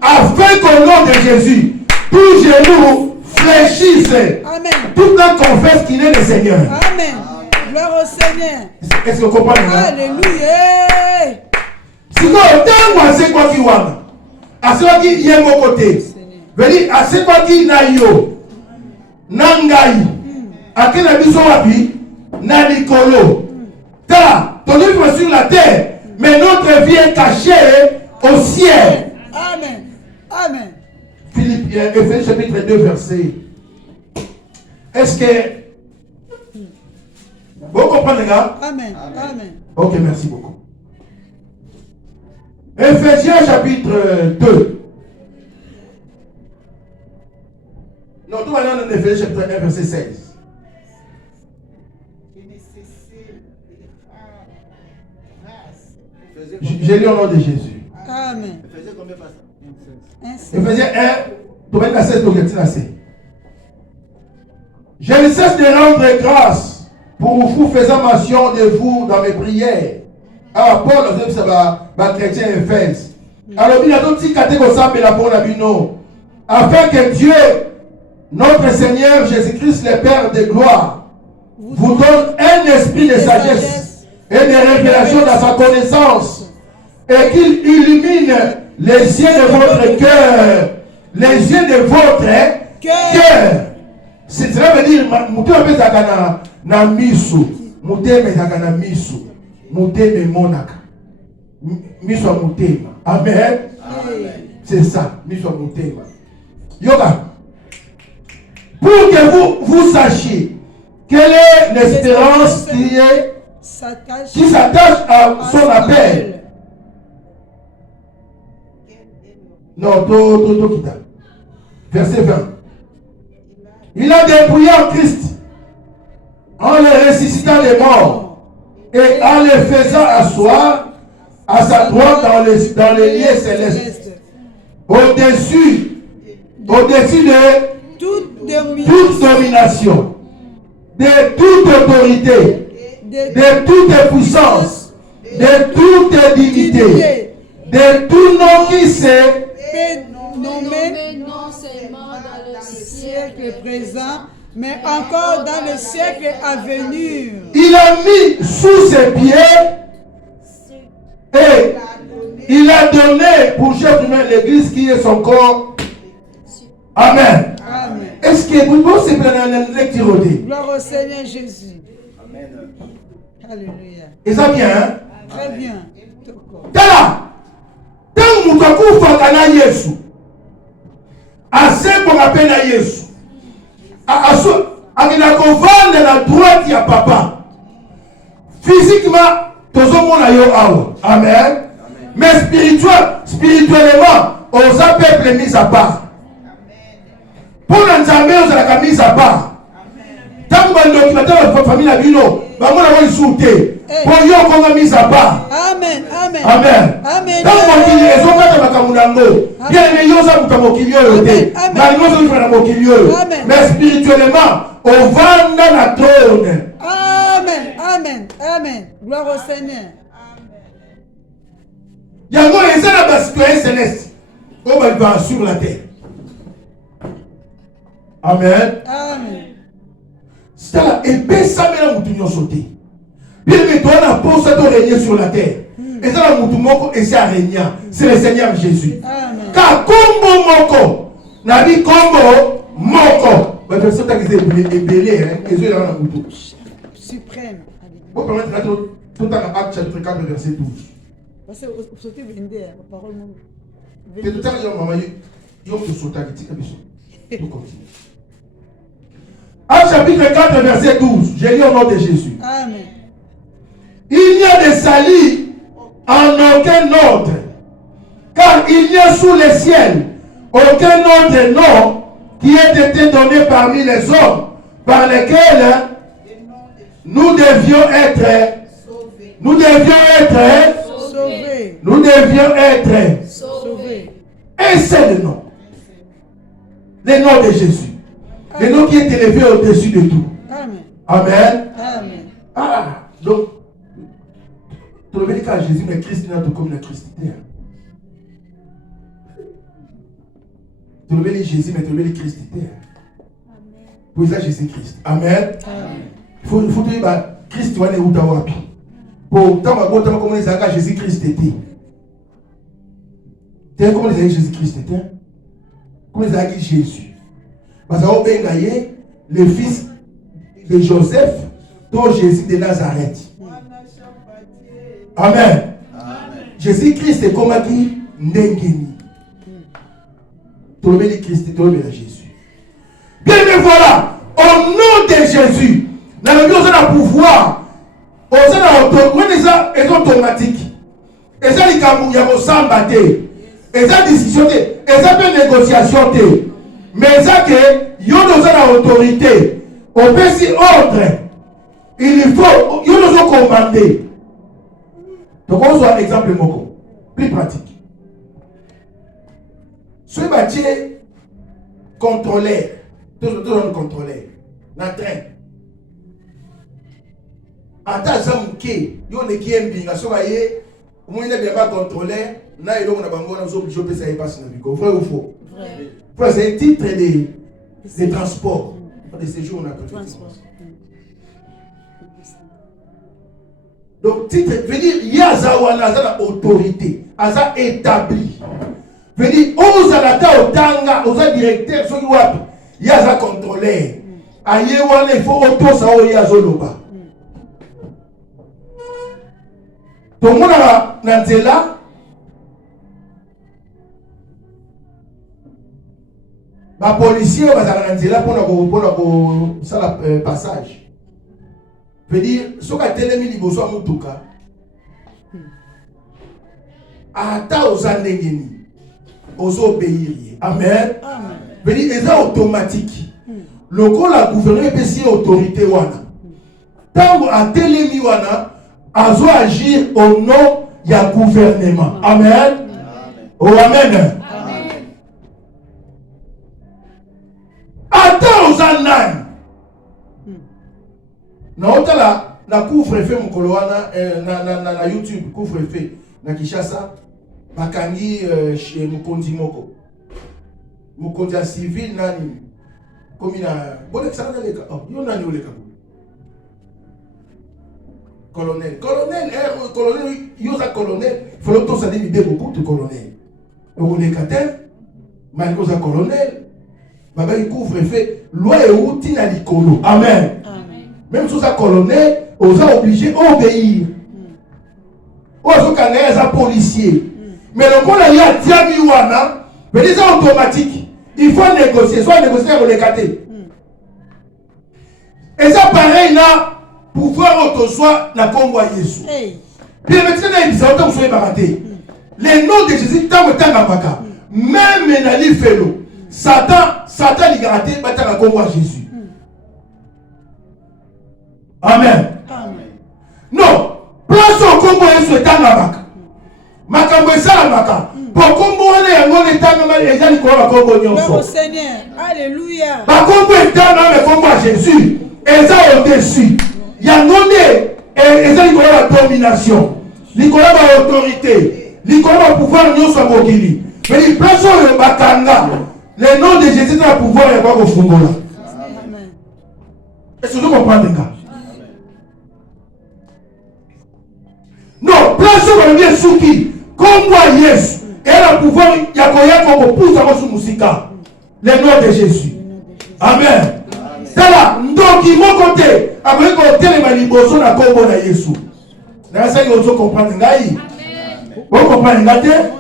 Afin qu'au nom de Jésus, tout genou fléchisse. Amen. Tout le confesse qu'il est le Seigneur. Amen. Gloire au Seigneur. Est-ce que vous comprenez? Alléluia. Si vous avez quoi qui wana. À ce qui y est mon côté. Veni à ce qui na yo. Nangai. À quel abisso wapi? Na likolo. Ta, ton livre est sur la terre. Mais notre vie est cachée au ciel. Amen. Amen. Philippe, Éphésiens chapitre 2, verset. Est-ce que vous comprenez, gars? Amen. Amen. Ok, merci beaucoup. Éphésiens chapitre 2. Non, tout maintenant dans Éphésiens chapitre 1, verset 16. J'ai lu au nom de Jésus. Amen. Éphésiens 1, tout maintenant 16, tout maintenant 16. Je ne cesse de rendre grâce pour vous faisant mention de vous dans mes prières. Ah, Paul, ça va chrétien Éphèse. Alors, il y a d'autres qui catégorisent la bonne abino. Afin que Dieu, notre Seigneur Jésus-Christ, le Père de gloire, vous donne un esprit de sagesse et de révélation dans sa connaissance, et qu'il illumine les yeux de votre cœur. Les yeux de votre cœur. C'est ça veut dire, Mouté na misu, Mouté na misu. Muteme monaka. Miswa mutema. Amen. C'est ça. Miswa mutema. Yoga. Pour que vous sachiez quelle est l'espérance qui s'attache à son appel. Non, to kita. Verset 20. Il a dépouillé en Christ en le ressuscitant des morts et en le faisant asseoir à sa droite dans les lieux célestes. Au-dessus de toute domination, de toute autorité, de toute puissance, de toute dignité, de tout nom qui s'est nommé non seulement dans le siècle présent, mais encore dans le siècle à venir. Il a mis sous ses pieds et il a donné pour chef humain l'Église qui est son corps. Amen. Amen. Est-ce que vous pensez que vous avez une lecture? Gloire au Seigneur Jésus. Amen. Alléluia. Et ça bien, hein? Très bien. Tala! Tant que vous avez fait Yesu, assez pour appeler Yesu. À la droite, il y a papa. Physiquement, tout le monde a eu. Amen. Mais spirituellement, on a peuple mis à part. Pour l'ensemble, on a mis à part. Tant que vous avez la famille à Bino, vous avez insulté. Pour eux, on a mis à part. Amen. Amen. Amen. Amen. Tant que vous avez bien aimé, vous avez mais spirituellement, on va dans la trône. Amen. Amen. Amen. Gloire au Seigneur. Il y a un citoyen céleste. On va sur la terre. Amen. Amen. C'est là, et bien ça, mais la mouton sauté. Bien, mais toi, on a posé de régner sur la terre. Et ça, la mouton et c'est à régner. C'est le Seigneur Jésus. Amen. Car combo moko, n'a dit combo moko. Mais je sais que c'est ébélé, hein. Et c'est là, la mouton. Suprême. Vous pouvez mettre tout le temps à Acte chapitre 4, verset 12. Parce que vous sautez vendez la parole. C'est tout le temps, il y a un sauté qui tire le tout continue. Acte chapitre 4, verset 12. Je lis au nom de Jésus. Amen. Il n'y a de salut en aucun autre, car il n'y a sous le ciel aucun autre nom qui ait été donné parmi les hommes par lesquels nous devions être sauvés. Nous devions être Sauvés. un seul nom. Le nom de Jésus. Le nom qui est élevé au-dessus de tout. Amen. Amen. Amen. Ah, donc, tu le dis qu'à Jésus, mais Christ n'a pas comme la Christ. Tu le dis Jésus, mais tu le dis Christ. Pour ça, Jésus-Christ. Amen. Il faut dire, Christ, tu vas aller où tu vas. Pour tant que comment les agents Jésus-Christ était. Comment les agents Jésus-Christ était? Comment les agents Jésus? Parce que Ben le fils de Joseph, dont Jésus de Nazareth. Amen. Jésus-Christ est comme qui Ndengeni. Tout le Christ, tout le Jésus. Bien, mais voilà, au nom de Jésus, nous avons le pouvoir. On est automatique. Et ça, il y a un samba. Et ça, discussion. Et ça, une négociation. Mais ça, il y a une autorité. On peut s'y ordre. Il faut, il y a une commander. Donc, on soit un exemple plus pratique. Ce bâtiment contrôleur, tout le contrôleur, dans le train. Ata zamuke yo ne kiembi nga soka ye umwene bien contrôler na ilo na bango na zo obligé ça y passe na biko vrai ou faux? Vrai. C'est un titre de transport de séjour on a transport. Donc titre veut dire il y a ça wana autorité asa établi veut dire aux alata otanga aux directeur soki wapi il y a ça contrôleur aye wana il faut auto ça o ya zoloba. Donc, on a Nanzela, les policiers sont Nanzela pour le passage. Je veux dire, si on a télémi liboso à Moutuka, ata aux Andengeni, aux obéir. Amen. Je veux dire, c'est automatique. lokola gouverneur epesi autorité wana ntango atelemi wana azo agir au nom ya gouvernement. Amen. Oh amen. Ata oza nani na otala na couvre-feu mokolo wana na YouTube couvre-feu na Kinshasa bakangi chez mokonzi moko mokonzi ya civil nani komi na bolekisaka na leka yo nani oleka colonel yoza colonel folo tosali mibeko kutu colonel okoleka te malgré oza colonel babaki couvre-feu loi euti na likolo. Amen. Même si oza colonel oza obligé obéir ozokanga eza policier mais lokola ye atiami wana mais eza automatique il faut négocier soit négocier koleka te eza pareil na pouvoir autosoi na kombo ya Yesu bien maintenant na ebisa oto mosusu oyebaka te le nom de Jésus ntango etangambaka même na lifelo Satan ligaka te batanga kombo ya Jésus. Amen. Non, place au kombo ya Yesu etangambaka makambo esalamaka po kombo wana yango etangama eza likolo ya kombo nyonso. Seigneur, alléluia. Bakombo etangama kombo ya Jésus eza au-dessus yango nde eza likolo ya domination likolo ya autorité likolo ya pouvoir nyonso ya mokili mais place oyo bakanga le nom de Jésus a pouvoir et pas au fungola. Est-ce que vous comprenez ça? Non, place où on vient souki, comme moi Yesu, et le pouvoir yakoya comme pousse à votre musique. Le nom de Jésus. Amen. C'est là, donc il m'a côté, après qu'on télé liboso na kombo na Yesu. Là ça il faut comprendre ngai. Vous comprenez ngai?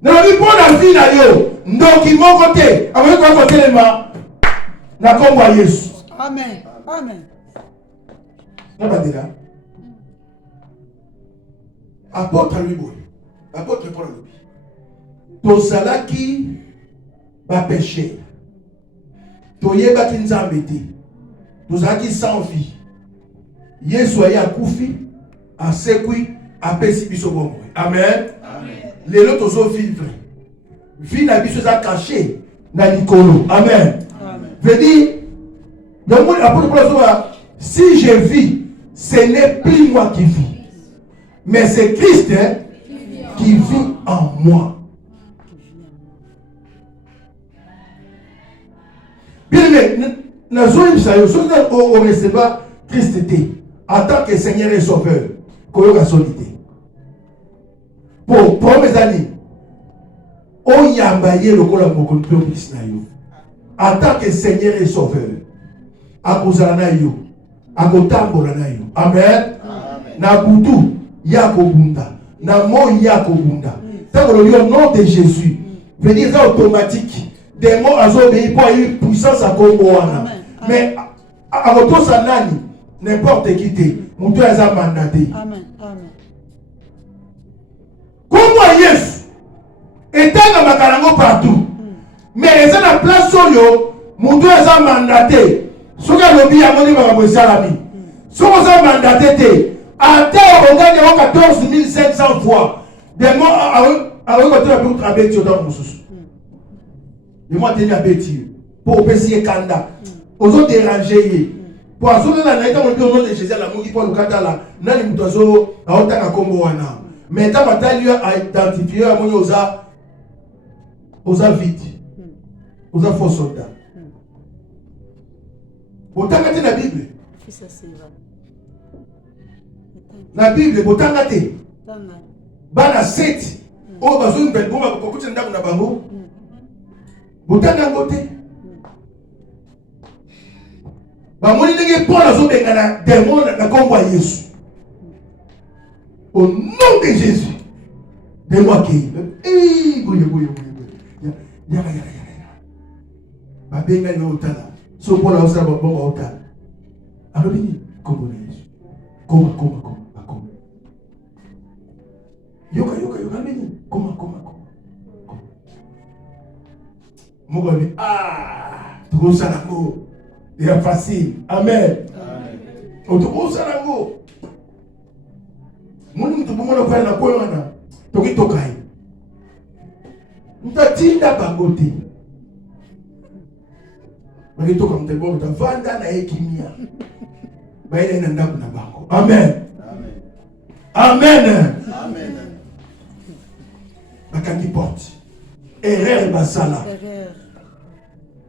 Na vie pour la vie na yo ndoki moko te avec quoi kotelema na kombo ya Yesu. Amen. Amen. Na bandela apôtre lui boy apôtre Paul lobi tosalaki ba péché toyebaki nzambe te tozalaki sans vie Yesu aye akufi asekwi apesi biso bomoi. Amen. Lelo tozo vivre vie na biso za caché na likolo. Amen. Veut dire donc mon apôtre Paul si je vis ce n'est plus moi qui vis mais c'est Christ qui vit en moi. Bien aimé, nazoyi sayo so na o recevoir Christ en tant que Seigneur et Sauveur koyoka solité. Pour mes amis, on y a embaillé le col à mon complice en tant que Seigneur et Sauveur. À cause de la yo, à Gotambo la yo. Amen. Na Boudou, Yakobunda, na Mo Yakobunda. Ça veut dire au nom de Jésus. Veut dire ça automatique. Des mots à obéir pour une puissance à Komboana. Mais à votre sanani, n'importe qui te, mon Dieu a mandaté. Amen. Amen. Comment Yesu etanga makalango partout mais eza na place oyo mutu eza mandaté soki alobi yango nde makambo esalami soki oza mandaté te ata ogani yango 14500 fois demo akoki kotela mpe abeti yo ntango mosusu demo ateni abeti yo mpo opesi ye kanda ozoderange ye mpo azolela na ye ntango lobi ono de jésus alamuki mpo alukatala nani moto aotanga kombo wana. Mais tant que tu as identifié à mon osa vite, osa faux soldat. Autant que la Bible. La Bible, autant que bana 7. Oh, bazo une belle bombe pour écouter ndako na bango. Autant que ba moni ndenge Paul azo bengana démon na kombo ya Yesu. Au nom de Jésus, de moi qui babenga yo otala so pola osa babonga otala alobi kombo na Yesu koma yoka meni koma moko ni tokosa nango ya facile. Amen. Otokosa nango. Moni mtu bomona kwa na koyo wana. Tokitoka hi. Mtatinda bangote. Bakitoka mtebo mtavanda na hekimia. Baile na ndaku na bango. Amen. Amen. Amen. Bakangi porte. Erreur basala. Erreur.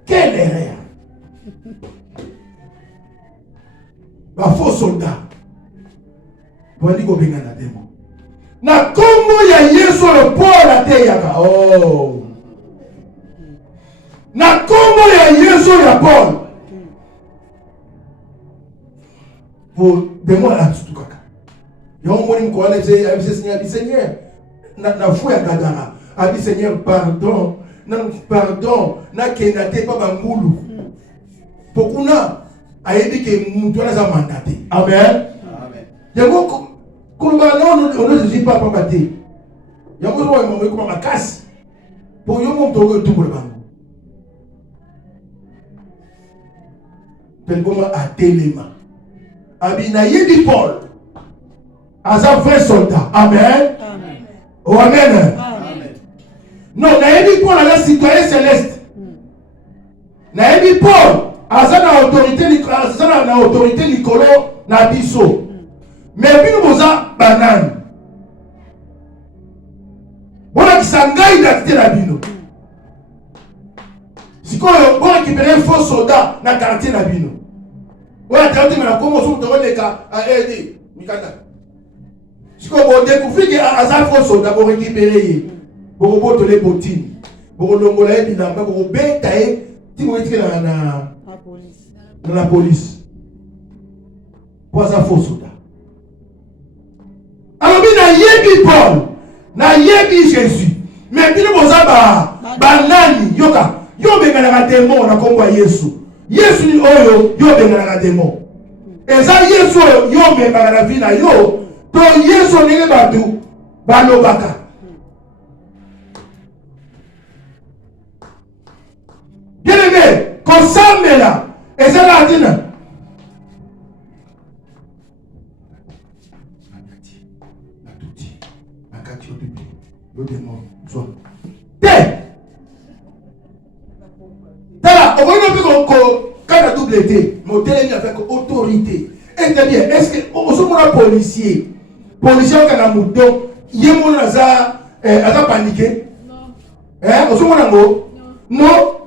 Quelle erreur? Ba faux soldat. Bandi ko benga na demo. Na kombo ya Yesu le Paul ateyaka. Oh. Na kombo ya Yesu ya Paul. Pour demo la tukaka. Yo moni ko ale se abi Seigneur. Na foi ya gadara. Abi Seigneur pardon. Non pardon. Na kenate pa bangulu. Pokuna ayebi ke muntu ana za mandate. Amen. Amen. Yango Kolba non on ne dit pas pambate. Yango so mo ko makasi. Po yo mo to to bango. Pelboma atelema. Abina yedi Paul. Aza vrai soldat. Amen. Amen. Oh amen. Amen. Non, na yedi Paul ala citoyen céleste. Na yedi Paul aza na autorité likolo na biso. Mais bino boza banane. Bona kisanga identité na bino. Sikoyo bona récupérer faux soldat na quartier na bino. Bona tawti na komo so to leka a aider mikanda. Sikoyo bo découvrir que aza faux soldat bo récupérer. Bo boto les botines. Bo longola e binamba bo beta e ti mo etike na La police. dans la police. Pour aza faux soldat. Alors na yebi Paul, na yebi Jésus. Mais bino boza ba nani yoka. Yo benga na démon na kombo Yesu. Yesu ni oyo yo benga na démon. Eza Yesu yo benga na vie na yo. To Yesu ni batu balobaka. Bien-aimé, consomme là. Eza la dina. Quand la double T, mon télé avec autorité. C'est-à-dire, est-ce que on se voit policier qui a un mouton, il y a un paniqué? Non. Hein? On se voit un mot? Non.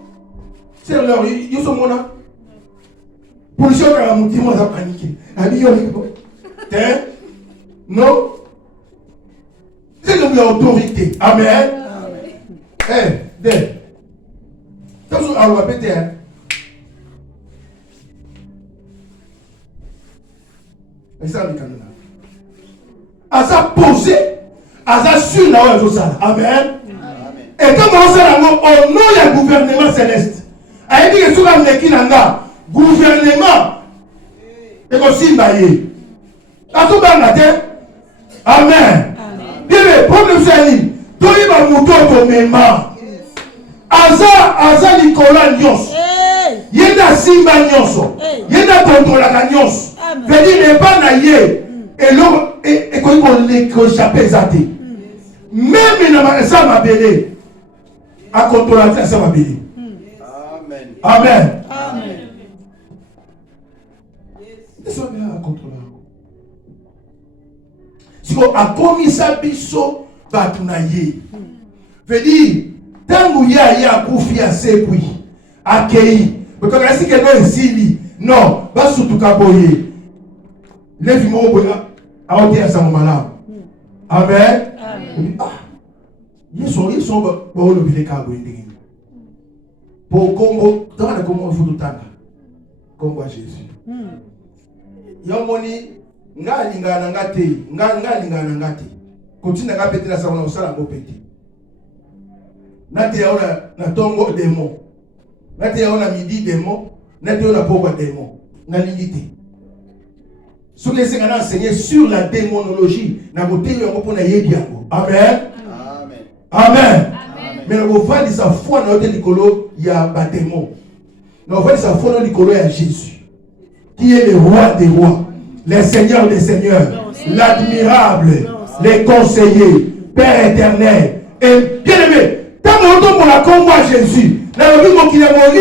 C'est leur, ils sont mon policier qui a un mouton, il a paniqué. Non. C'est comme l'autorité. Amen. Eh, dès. On va péter. Asa posé, asa sur la haute salle. Amen. Et comme on s'est au nom du gouvernement céleste, a dit que sur la Mekinanga, gouvernement, et aussi Mbaye. Aso Bangate. Amen. Bien, le problème c'est que Tony va mouton au même. Aza Nicolas Nyos. Yenda Simba Nyos. Yenda Tontola Nyos. Veut dire pas naïe. Et l'homme est comme on échappé zate. Même dans ça m'a belé. À contrôler ça m'a belé. Amen. Amen. Amen. Ça va contrôler. Si on a commis ça biso batunaye. Veut dire tangu ya kufi ya sepui akei. Because I see que zili non basutuka boye. Levi mo boya aote asa mala. Amen. Amen. Ils sont ba le bile ka boye ndingi. Pour kombo dans comment futu tanga. Kombo Jésus. Yomoni ngalingana ngate. Continue nga petela sa wana osala ngo peti. Nati yaona na tongo démon. Nati yaona midi démon, nati yaona pogwa démon. Na lingité. Sous les enseignements enseignés sur la démonologie, na boteyo yango pona yebi yango. Amen. Amen. Amen. Mais on va dire sa foi na hôtel Nicolo, il y a ba démon. Mais en fait, ça faut le Nicolas à Jésus, qui est le roi des rois, le Seigneur des seigneurs, l'admirable, les conseillers, Père éternel. Et bien aimé, tant que pour la combat à Jésus, la vie qui est mort,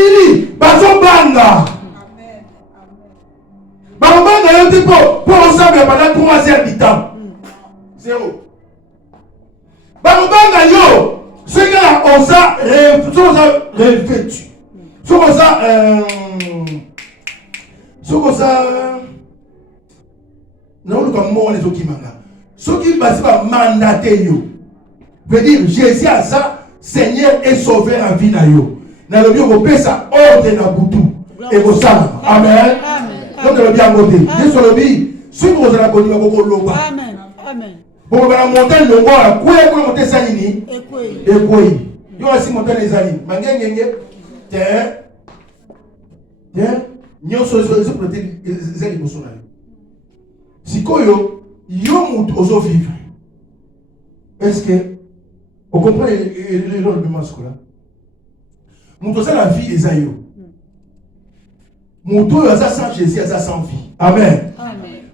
bazo banga. Banga yo tipo pour ensemble pendant 3 heures du temps. 0. Banga yo, ce gars on ça revêtu. Ce qu'on ça non le comme moi les autres qui manga. Ce qui passe par mandater yo. Veut dire Jésus a ça, Seigneur et sauveur en vie na yo. Na le bien ko pesa ordre na butu et ko ça. Amen. Donc le bien côté. Jésus le dit, si vous allez continuer beaucoup loba. Amen. Amen. Pour la montagne le roi, quoi pour monter ça nini? Et quoi? Yo aussi monter les amis. Mangenge tiens. Nyo so protéger les émotions. Si koyo yo mutu ozo vivre. Est-ce que vous comprenez le rôle de masculin? Mutu ça la vie des ayo. Mutu yo ça sans Jésus, ça sans vie. Amen.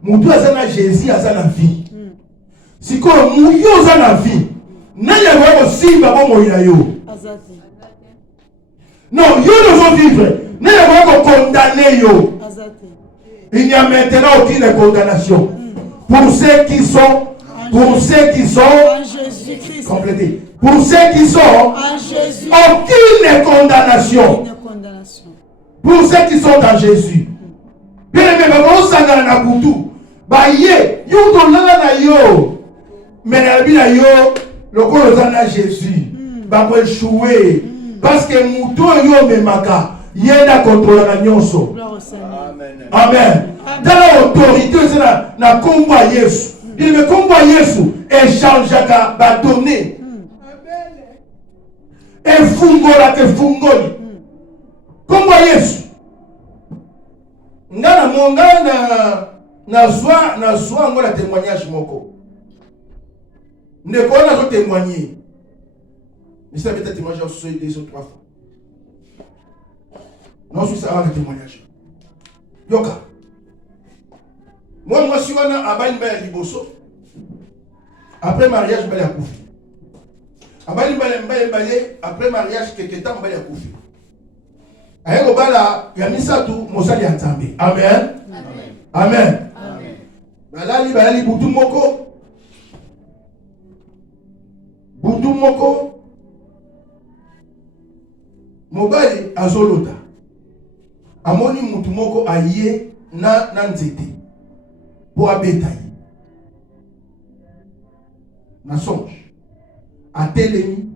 Mutu ça na Jésus, ça la vie. Si koyo muyo ça la vie. Nanya wa aussi babo moya yo. Non, yo doit vivre. Nanya wa condamner yo. Il n'y a maintenant aucune condamnation. Pour ceux qui sont en Jésus-Christ. Complétez. Pour ceux qui sont en Jésus. Aucune condamnation. Pour ceux qui sont en Jésus. Bien aimé, on s'en a na butu. Ba ye, yo to lala na yo. Mais na bi yo, le ko na Jésus. Ba ko échouer parce que muto yo memaka. Yenda contrôle la nyonso. Amen. Amen. Dans l'autorité, c'est la combat Yesu. Il me combat Yesu échange à bâtonner. Et fungola te fungoli. Combat Yesu. Ngana monga na zwa ngola témoignage moko. Ne connais pas témoigner. Mais ça peut-être témoigner sur 2 ou 3 fois. Non, je suis ça avec le témoignage. Yoka. Moi, je suis à Abalibé Liboso. Après mariage, je vais à Koufi. Après mariage, quelques temps, je vais à Koufi. Aïe, Obala, Yamisa tout, Mosali Antambe. Amen. Amen. Balali, Boutou Moko. Boutou Moko. Mobali, Azolota. Amoni mutu moko aye na nzete pour abeta ye na songe atelemi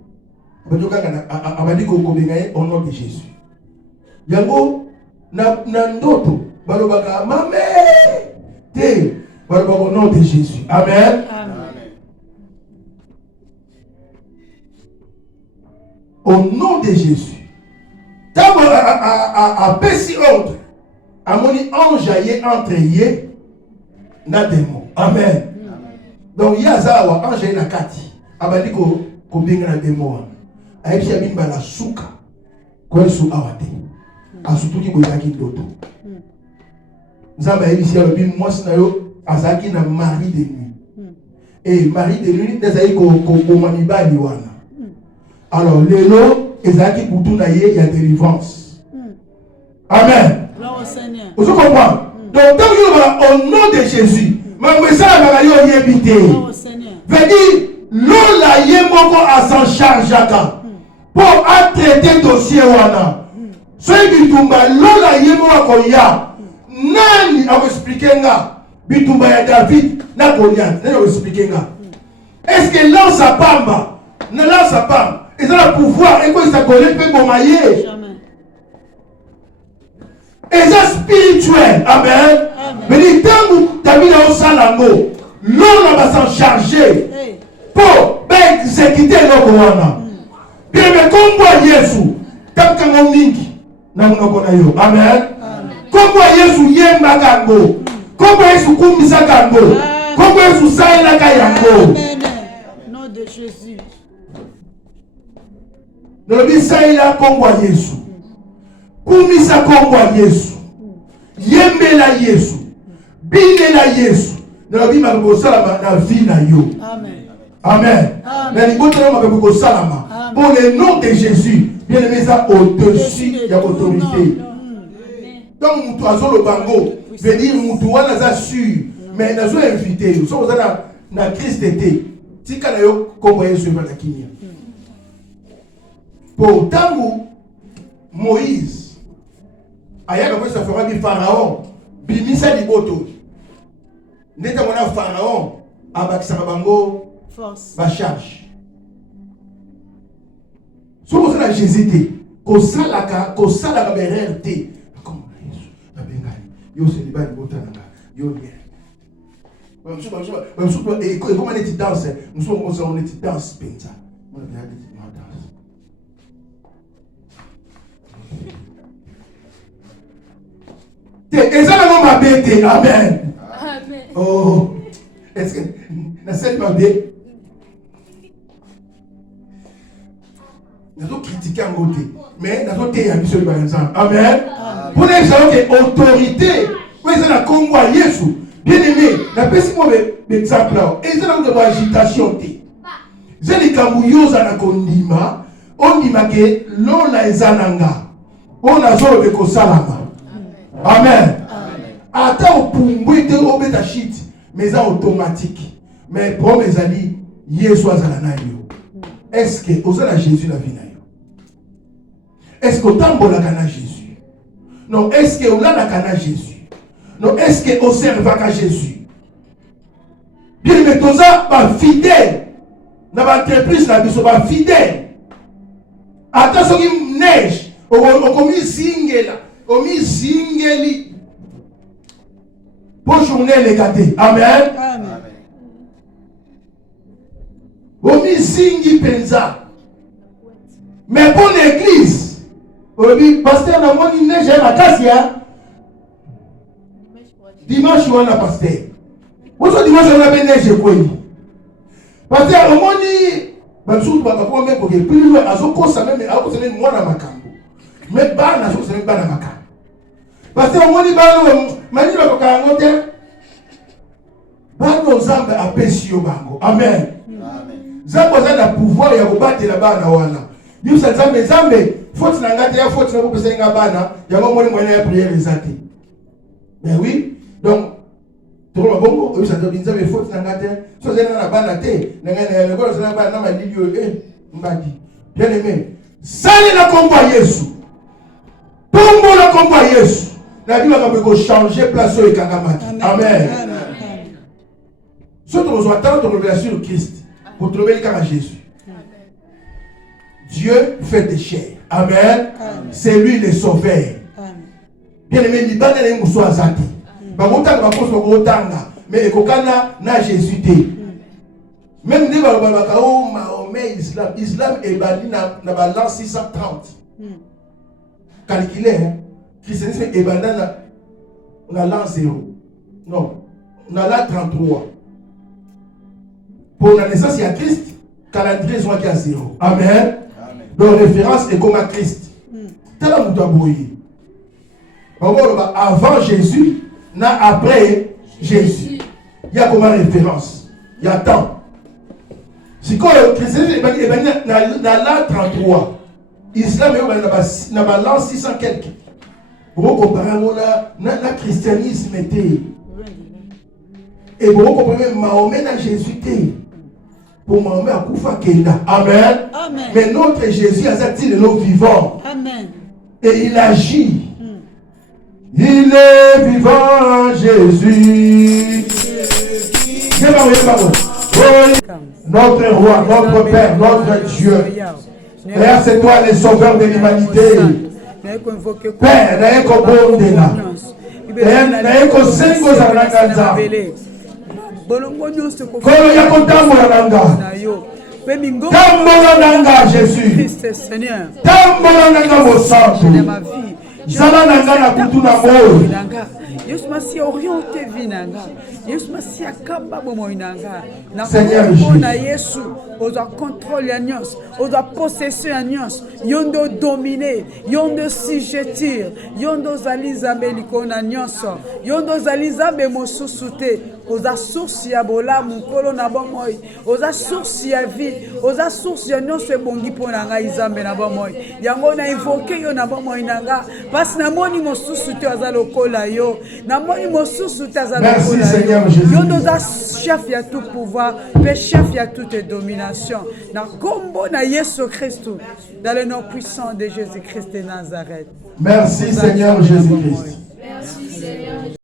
abandi kobenga ye au nom de Jésus yango na ndoto balobaka mame te balobaka au nom de Jésus. Amen. Au nom de Jésus. Tant à Pessi ordre, à mon ange aillé entre yé, na démon. Amen. Donc il y a ça, ange aillé na kati, abandi ko binga na démon. Aïe qui a mis la souka, quoi sou awate, a surtout qui boyaki dodo. Nous avons ici le bin moi sinayo, azaki na mari de nuit. Et mari de nuit, des aïe ko maniba liwana. Alors l'élo. Ezaki Boutou il y a délivrance. Amen. Vous comprenez? Donc, tant que au nom de Jésus, mais ça va y éviter. Veut dire, l'on l'a yémoko à s'en charge pour traiter dossier wana. Ceux qui tombent, l'on l'a yémoko à koya. Nani a expliqué nga. Bitumba ya David, na koya. Nani a expliqué nga. Est-ce que l'on s'apamba? Ne l'on s'apamba. Ils ont le pouvoir et quand ils s'accordent, ils peuvent bombarder. Et c'est spirituel. Amen. Mais tant que tu as mis dans le salango, l'on va s'en charger pour exécuter le Rwanda. Bien, mais comme moi, Jésus, tant que mon ningi, amen. Comme moi, Jésus, yemba kango. Comme moi, Jésus, kumbisa kango. Comme moi, Jésus, saïla kayango. Nom de Jésus. Le bisaïla comme Jésus. kumisa kombo ya Yesu, yembela Yesu, binela Yesu, na bima kosalama na vie na yo. Amen. Amen. Na libotela ma kosalama. Pour le nom de Jésus, bien aimé ça au-dessus de l'autorité. Donc mutu azolo bango, veut dire mutu wana za sûr, mais nazo invité, nous sommes na Christ était. Tika na yo kombo Yesu ba na kinya. Pour tangu Moïse ayaka ko sa fera bi Pharaon, bimisa liboto. Neta mona Pharaon abakisa bango Force. ba charge. Si vous avez Jésus, kosalaka bererte. Comme Yesu, na bengali. Yo se liba ni botananga. Yo bien. Et comment on est danse? Nous sommes on est danse penza. On a bien dit ma danse. Et ça va ma bête. Amen. Amen. Oh. Est-ce que na cette ma bête? Nous avons critiqué en côté, mais nous avons été habitués par exemple. Amen. Pour les gens qui ont autorité, vous avez la Congo à Yesu. Bien aimé, la personne qui exemple là, et ils ont de l'agitation. J'ai les Kamouyoz à la Kondima, on dit que l'on a Zananga, on a Zoro de Kosalama. Amen. Attends, pour moi, au bétachit, mais c'est automatique. Mais pour mes amis, Yesu a Zalanayo. Est-ce que vous avez Jésus la vie? Est-ce que vous avez Jésus? Non, est-ce que vous avez Jésus? Non, est-ce que vous servez à Jésus? Bien, mais tout ça, fidèle. Dans l'entreprise, vous fidèle. Attention, il neige. On commis single. On mis single. Pour journée, les gâtés. Amen. Amen. On mis single penza. Mais pour l'église, on dit, pasteur, dans mon neige, j'ai ma casse. Dimanche, on a pasteur. Bonjour, dimanche, on a neige. Pasteur, on dit, surtout, on a plus de à ce qu'on s'appelle, mais à cause de moi dans ma camp. Mais pas dans ce qu'on dans ma camp. Pasteur, on dit, mani va koka ngote. Bano zambe apesi yo bango. Amen. Zambo za na pouvoir ya kobatela la bana wana. Yo sa zambe faute na ngate ya faute na kopesa nga bana ya ngomoni mwana ya prière ezati. Mais oui, donc tout le monde yo sa zambe faute na ngate so zena na bana te na ngana ya ngolo na bana na malili yo mbadi. Bien aimé, sali na komba Yesu. Tombo na komba Yesu. La Bible va changer place au Kangamaki. Amen. Si nous attendons de révélation de Christ pour trouver le cas à Jésus. Dieu fait des chairs. Amen. C'est lui le sauveur. Bien aimé, il va dans les mousseaux à Zati. Mais il na Jésus. Même si Mahomet, Islam est banni dans l'an 630. Calculé, christianisme est banni dans l'an 0. Non, dans l'an 33. Pour la naissance, il y a Christ, calendrier, il y a 0. Amen. Donc, référence est comme à Christ. Tel avant Jésus, après Jésus. Il y a comme référence. Il y a temps. Si le christianisme est banni dans l'an 33, l'islam est dans l'an 600 quelques. Vous comparez le christianisme et vous comprenez Mahomet dans Jésus. Pour Mahomet à Koufa Kenda. Amen. Amen. Mais notre Jésus a sorti de nos vivants. Amen. Et il agit. Il est vivant, Jésus. Notre roi, notre Père, notre Dieu. Père, c'est toi le sauveur de l'humanité. Père, n'est qu'au bon de là. Père, n'est qu'au Sengo Zaranganza. Kolo ya kotambola nanga. Tambola nanga Jésus. Tambola nanga mon sang. Zala nanga na kutu na moyo. Yesu masi orienté vinanga. Yesu masi akaba bomo inanga. Na Seigneur na Yesu ozwa contrôle ya nyonso, ozwa possession ya nyonso, yo nde odomine, yo nde sujetir, yo nde ozali nzambe likolo na nyonso, yo nde ozali nzambe mosusu te, oza source ya bolamu nkolo na bomoi, oza source ya vie, oza source ya nyonso ebongi mpo na ngai nzambe na bomoi. Yango na invoke yo na bomoi na nga, pasi namoni mosusu te aza lokola yo, namoni mosusu te aza lokola yo. Yo nde oza chef ya tout pouvoir, pe chef ya toute domination. Na kombo na Yesu Christ, dans le nom puissant de Jésus-Christ de Nazareth. Merci Seigneur Jésus-Christ. Merci Seigneur.